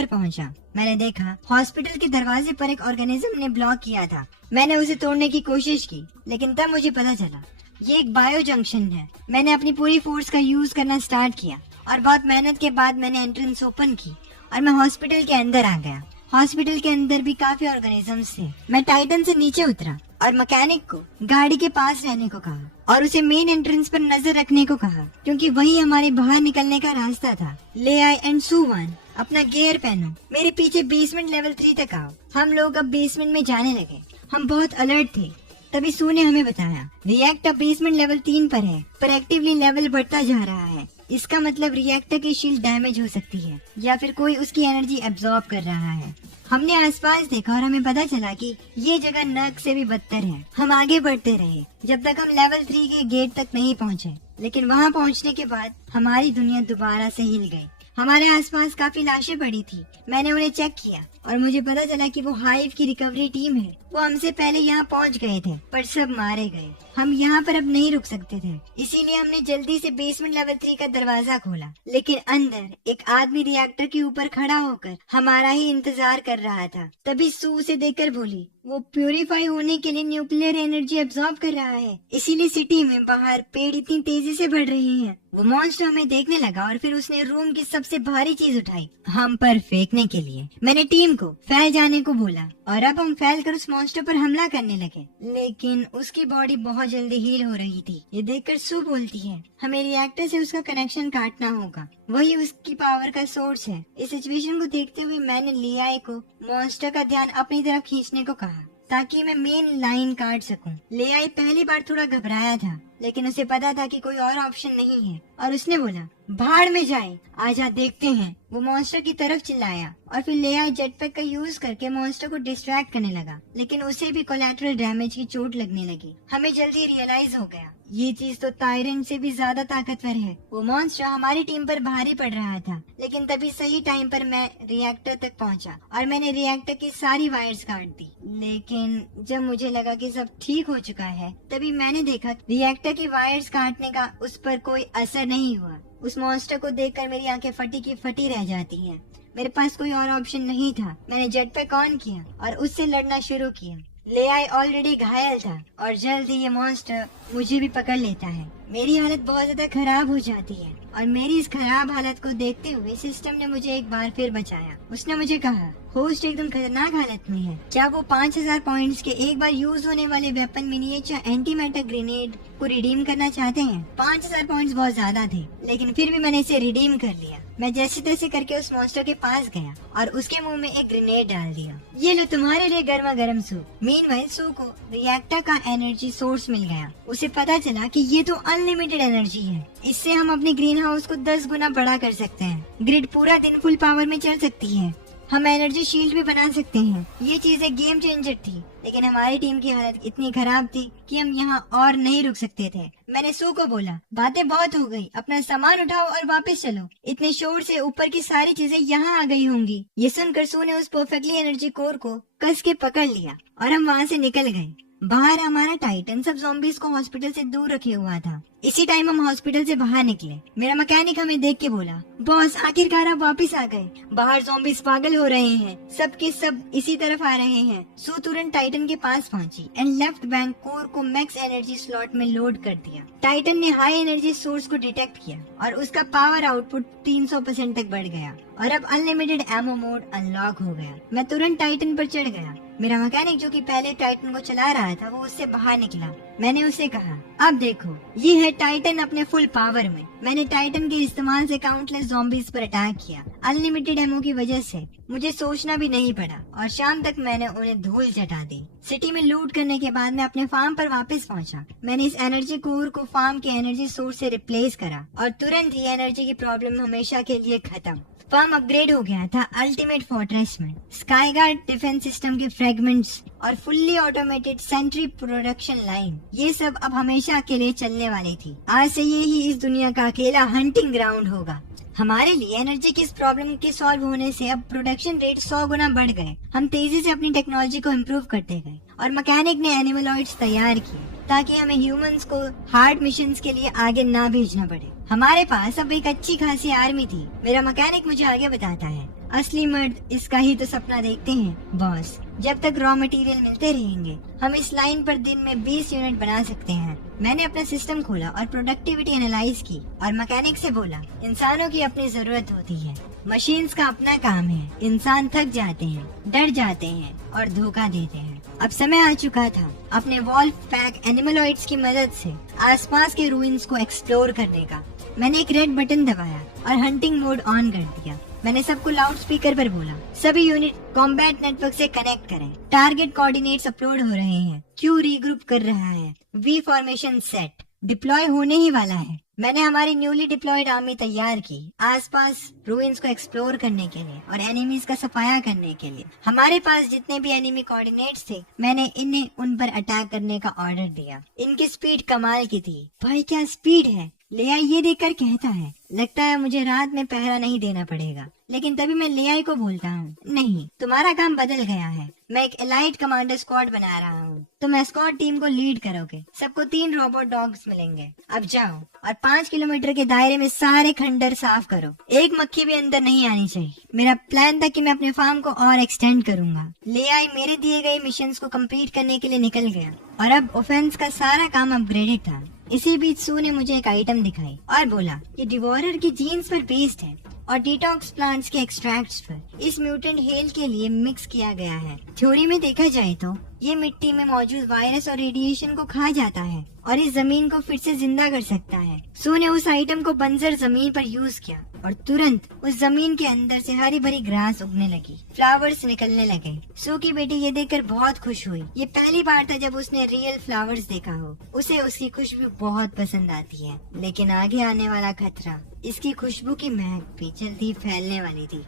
पहुंचा। मैंने देखा हॉस्पिटल के दरवाजे पर एक ऑर्गेनिज्म ने ब्लॉक किया था। मैंने उसे तोड़ने की कोशिश की, लेकिन तब मुझे पता चला ये एक बायो जंक्शन है। मैंने अपनी पूरी फोर्स का यूज करना स्टार्ट किया और बहुत मेहनत के बाद मैंने एंट्रेंस ओपन की और मैं हॉस्पिटल के अंदर आ गया। हॉस्पिटल के अंदर भी काफी ऑर्गेनिजम्स थे। मैं टाइटन से नीचे उतरा और मैकेनिक को गाड़ी के पास रहने को कहा और उसे मेन एंट्रेंस पर नजर रखने को कहा, क्योंकि वही हमारे बाहर निकलने का रास्ता था। ले आई एंड सुवन, अपना गियर पहनो, मेरे पीछे बेसमेंट लेवल 3 तक आओ। हम लोग अब बेसमेंट में जाने लगे। हम बहुत अलर्ट थे। तभी सू ने हमें बताया, रिएक्टर बेसमेंट लेवल 3 पर है, पर एक्टिवली लेवल बढ़ता जा रहा है। इसका मतलब रिएक्टर की शील्ड डैमेज हो सकती है या फिर कोई उसकी एनर्जी एब्जॉर्ब कर रहा है। हमने आसपास देखा और हमें पता चला कि ये जगह नर्क से भी बदतर है। हम आगे बढ़ते रहे जब तक हम लेवल 3 के गेट तक नहीं पहुँचे, लेकिन वहाँ पहुँचने के बाद हमारी दुनिया दोबारा से हिल गई। हमारे आसपास काफी लाशें पड़ी थी। मैंने उन्हें चेक किया और मुझे पता चला कि वो हाइव की रिकवरी टीम है। वो हमसे पहले यहाँ पहुँच गए थे, पर सब मारे गए। हम यहाँ पर अब नहीं रुक सकते थे, इसीलिए हमने जल्दी से बेसमेंट लेवल 3 का दरवाजा खोला। लेकिन अंदर एक आदमी रिएक्टर के ऊपर खड़ा होकर हमारा ही इंतजार कर रहा था। तभी सू उसे देखकर बोली, वो प्यूरिफाई होने के लिए न्यूक्लियर एनर्जी एब्जॉर्ब कर रहा है, इसीलिए सिटी में बाहर पेड़ इतनी तेजी से बढ़ रहे हैं। वो मॉन्स्टर हमें देखने लगा और फिर उसने रूम की सबसे भारी चीज उठाई हम पर फेंकने के लिए। मैंने टीम टीम को फैल जाने को बोला और अब हम फैल कर उस मॉन्स्टर पर हमला करने लगे, लेकिन उसकी बॉडी बहुत जल्दी हील हो रही थी। ये देखकर सू बोलती है हमें रिएक्टर से उसका कनेक्शन काटना होगा, वही उसकी पावर का सोर्स है। इस सिचुएशन को देखते हुए मैंने लियाई को मॉन्स्टर का ध्यान अपनी तरफ खींचने को कहा ताकि मैं मेन लाइन काट सकूं। लियाई पहली बार थोड़ा घबराया था, लेकिन उसे पता था कि कोई और ऑप्शन नहीं है और उसने बोला भाड़ में जाए, आजा देखते हैं। वो मॉन्स्टर की तरफ चिल्लाया और फिर लियाई जेटपैक का यूज करके मॉन्स्टर को डिस्ट्रैक्ट करने लगा, लेकिन उसे भी कोलैटरल डैमेज की चोट लगने लगी। हमें जल्दी रियलाइज हो गया ये चीज तो टायरेंट से भी ज्यादा ताकतवर है। वो मॉन्स्टर हमारी टीम पर भारी पड़ रहा था, लेकिन तभी सही टाइम पर मैं रिएक्टर तक पहुंचा और मैंने रिएक्टर की सारी वायर्स काट दी। लेकिन जब मुझे लगा कि सब ठीक हो चुका है, तभी मैंने देखा रिएक्टर की वायर्स काटने का उस पर कोई असर नहीं हुआ। उस मॉन्स्टर को देखकर मेरी आंखें फटी की फटी रह जाती हैं। मेरे पास कोई और ऑप्शन नहीं था। मैंने जेटपैक ऑन किया और उससे लड़ना शुरू किया। लियाई ऑलरेडी घायल था और जल्द ही ये मॉन्स्टर मुझे भी पकड़ लेता है। मेरी हालत बहुत ज्यादा खराब हो जाती है और मेरी इस खराब हालत को देखते हुए सिस्टम ने मुझे एक बार फिर बचाया। उसने मुझे कहा होस्ट एकदम खतरनाक हालत में है, क्या वो 5000 पॉइंट्स के एक बार यूज होने वाले weapon miniature anti matter grenade को रिडीम करना चाहते हैं? 5000 पॉइंट्स बहुत ज्यादा थे, लेकिन फिर भी मैंने इसे रिडीम कर लिया। मैं जैसे तैसे करके उस मॉन्स्टर के पास गया और उसके मुंह में एक ग्रेनेड डाल दिया। ये लो तुम्हारे लिए गर्मा गर्म सूप। मीनवाइल सू को रिएक्टर का एनर्जी सोर्स मिल गया। उसे पता चला कि ये तो अनलिमिटेड एनर्जी है, इससे हम अपने ग्रीन हाउस को 10 गुना बड़ा कर सकते हैं। ग्रिड पूरा दिन फुल पावर में चल सकती है। हम एनर्जी शील्ड भी बना सकते हैं। ये चीज एक गेम चेंजर थी, लेकिन हमारी टीम की हालत इतनी खराब थी कि हम यहाँ और नहीं रुक सकते थे। मैंने सू को बोला बातें बहुत हो गई, अपना सामान उठाओ और वापस चलो। इतने शोर से ऊपर की सारी चीजें यहाँ आ गई होंगी। ये सुनकर सू ने उस परफेक्टली एनर्जी कोर को कस के पकड़ लिया और हम वहाँ से निकल गए। बाहर हमारा टाइटन सब ज़ॉम्बीज़ को हॉस्पिटल से दूर रखे हुआ था। इसी टाइम हम हॉस्पिटल से बाहर निकले। मेरा मैकेनिक हमें देख के बोला बॉस आखिरकार आप वापस आ गए। बाहर ज़ॉम्बीज़ पागल हो रहे हैं, सब के सब इसी तरफ आ रहे हैं। सू तुरंत टाइटन के पास पहुंची एंड लेफ्ट बैंक कोर को मैक्स एनर्जी स्लॉट में लोड कर दिया। टाइटन ने हाई एनर्जी सोर्स को डिटेक्ट किया और उसका पावर आउटपुट 300% तक बढ़ गया और अब अनलिमिटेड एमो मोड अनलॉक हो गया। मैं तुरंत टाइटन पर चढ़ गया। मेरा मैकेनिक जो कि पहले टाइटन को चला रहा था, वो उससे बाहर निकला। मैंने उसे कहा अब देखो ये है टाइटन अपने फुल पावर में। मैंने टाइटन के इस्तेमाल से काउंटलेस ज़ॉम्बीज़ पर अटैक किया। अनलिमिटेड एमो की वजह से मुझे सोचना भी नहीं पड़ा और शाम तक मैंने उन्हें धूल चटा दी। सिटी में लूट करने के बाद मैं अपने फार्म पर वापस पहुंचा। मैंने इस एनर्जी कोर को फार्म के एनर्जी सोर्स से रिप्लेस करा और तुरंत ही एनर्जी की प्रॉब्लम हमेशा के लिए खत्म। फार्म अपग्रेड हो गया था अल्टीमेट फोर्ट्रेस में। स्काईगार्ड डिफेंस सिस्टम के फ्रेगमेंट्स और fully automated sentry production line, ये सब अब हमेशा के लिए चलने वाली थी। आज से ये ही इस दुनिया का अकेला हंटिंग ग्राउंड होगा। हमारे लिए एनर्जी की इस प्रॉब्लम के सॉल्व होने से अब प्रोडक्शन रेट 100 गुना बढ़ गए। हम तेजी से अपनी टेक्नोलॉजी को इम्प्रूव करते गए और मैकेनिक ने एनिमलॉइड्स तैयार किए ताकि हमें ह्यूमंस को हार्ड मिशंस के लिए आगे ना भेजना पड़े। हमारे पास अब एक अच्छी खासी आर्मी थी। मेरा मैकेनिक मुझे आगे बताता है असली मर्द इसका ही तो सपना देखते हैं बॉस। जब तक रॉ मटेरियल मिलते रहेंगे हम इस लाइन पर दिन में 20 यूनिट बना सकते हैं। मैंने अपना सिस्टम खोला और प्रोडक्टिविटी एनालाइज की और मैकेनिक से बोला इंसानों की अपनी जरूरत होती है, मशीन्स का अपना काम है। इंसान थक जाते हैं, डर जाते हैं और धोखा देते हैं। अब समय आ चुका था अपने वॉल्फ पैक एनिमलॉइड्स की मदद से आसपास के रूइंस को एक्सप्लोर करने का। मैंने एक रेड बटन दबाया और हंटिंग मोड ऑन कर दिया। मैंने सबको लाउड स्पीकर पर बोला सभी यूनिट कॉम्बैट नेटवर्क से कनेक्ट करें। टारगेट कोऑर्डिनेट्स अपलोड हो रहे हैं। क्यू रीग्रुप कर रहा है। वी फॉर्मेशन सेट डिप्लॉय होने ही वाला है। मैंने हमारी न्यूली डिप्लॉयड आर्मी तैयार की आसपास रूइंस को एक्सप्लोर करने के लिए और एनिमीज का सफाया करने के लिए। हमारे पास जितने भी एनिमी कोऑर्डिनेट्स थे मैंने इन्हें उन पर अटैक करने का ऑर्डर दिया। इनकी स्पीड कमाल की थी। भाई क्या स्पीड है। लियाई ये देखकर कहता है लगता है मुझे रात में पहरा नहीं देना पड़ेगा। लेकिन तभी मैं लियाई को बोलता हूँ नहीं, तुम्हारा काम बदल गया है। मैं एक एलाइट कमांडर स्क्वाड बना रहा हूँ। तुम एस्कॉर्ट टीम को लीड करोगे। सबको 3 रोबोट डॉग्स मिलेंगे। अब जाओ और 5 किलोमीटर के दायरे में सारे खंडर साफ करो। एक मक्खी भी अंदर नहीं आनी चाहिए। मेरा प्लान था कि मैं अपने फार्म को और एक्सटेंड करूंगा। लियाई मेरे दिए गए मिशंस को कंप्लीट करने के लिए निकल गया और अब ऑफेंस का सारा काम अपग्रेडेड था। इसी बीच सू ने मुझे एक आइटम दिखाई और बोला ये डिवोरर की जीन्स पर बेस्ड है। और डिटॉक्स प्लांट्स के एक्सट्रैक्ट्स पर इस म्यूटेंट हेल के लिए मिक्स किया गया है। थ्योरी में देखा जाए तो ये मिट्टी में मौजूद वायरस और रेडिएशन को खा जाता है और इस जमीन को फिर से जिंदा कर सकता है। सू ने उस आइटम को बंजर जमीन पर यूज किया और तुरंत उस जमीन के अंदर से हरी भरी घास उगने लगी, फ्लावर्स निकलने लगे। सू की बेटी ये देखकर बहुत खुश हुई। ये पहली बार था जब उसने रियल फ्लावर्स देखा हो। उसे उसकी खुशबू बहुत पसंद आती है, लेकिन आगे आने वाला खतरा, इसकी खुशबू की महक भी जल्दी फैलने वाली थी।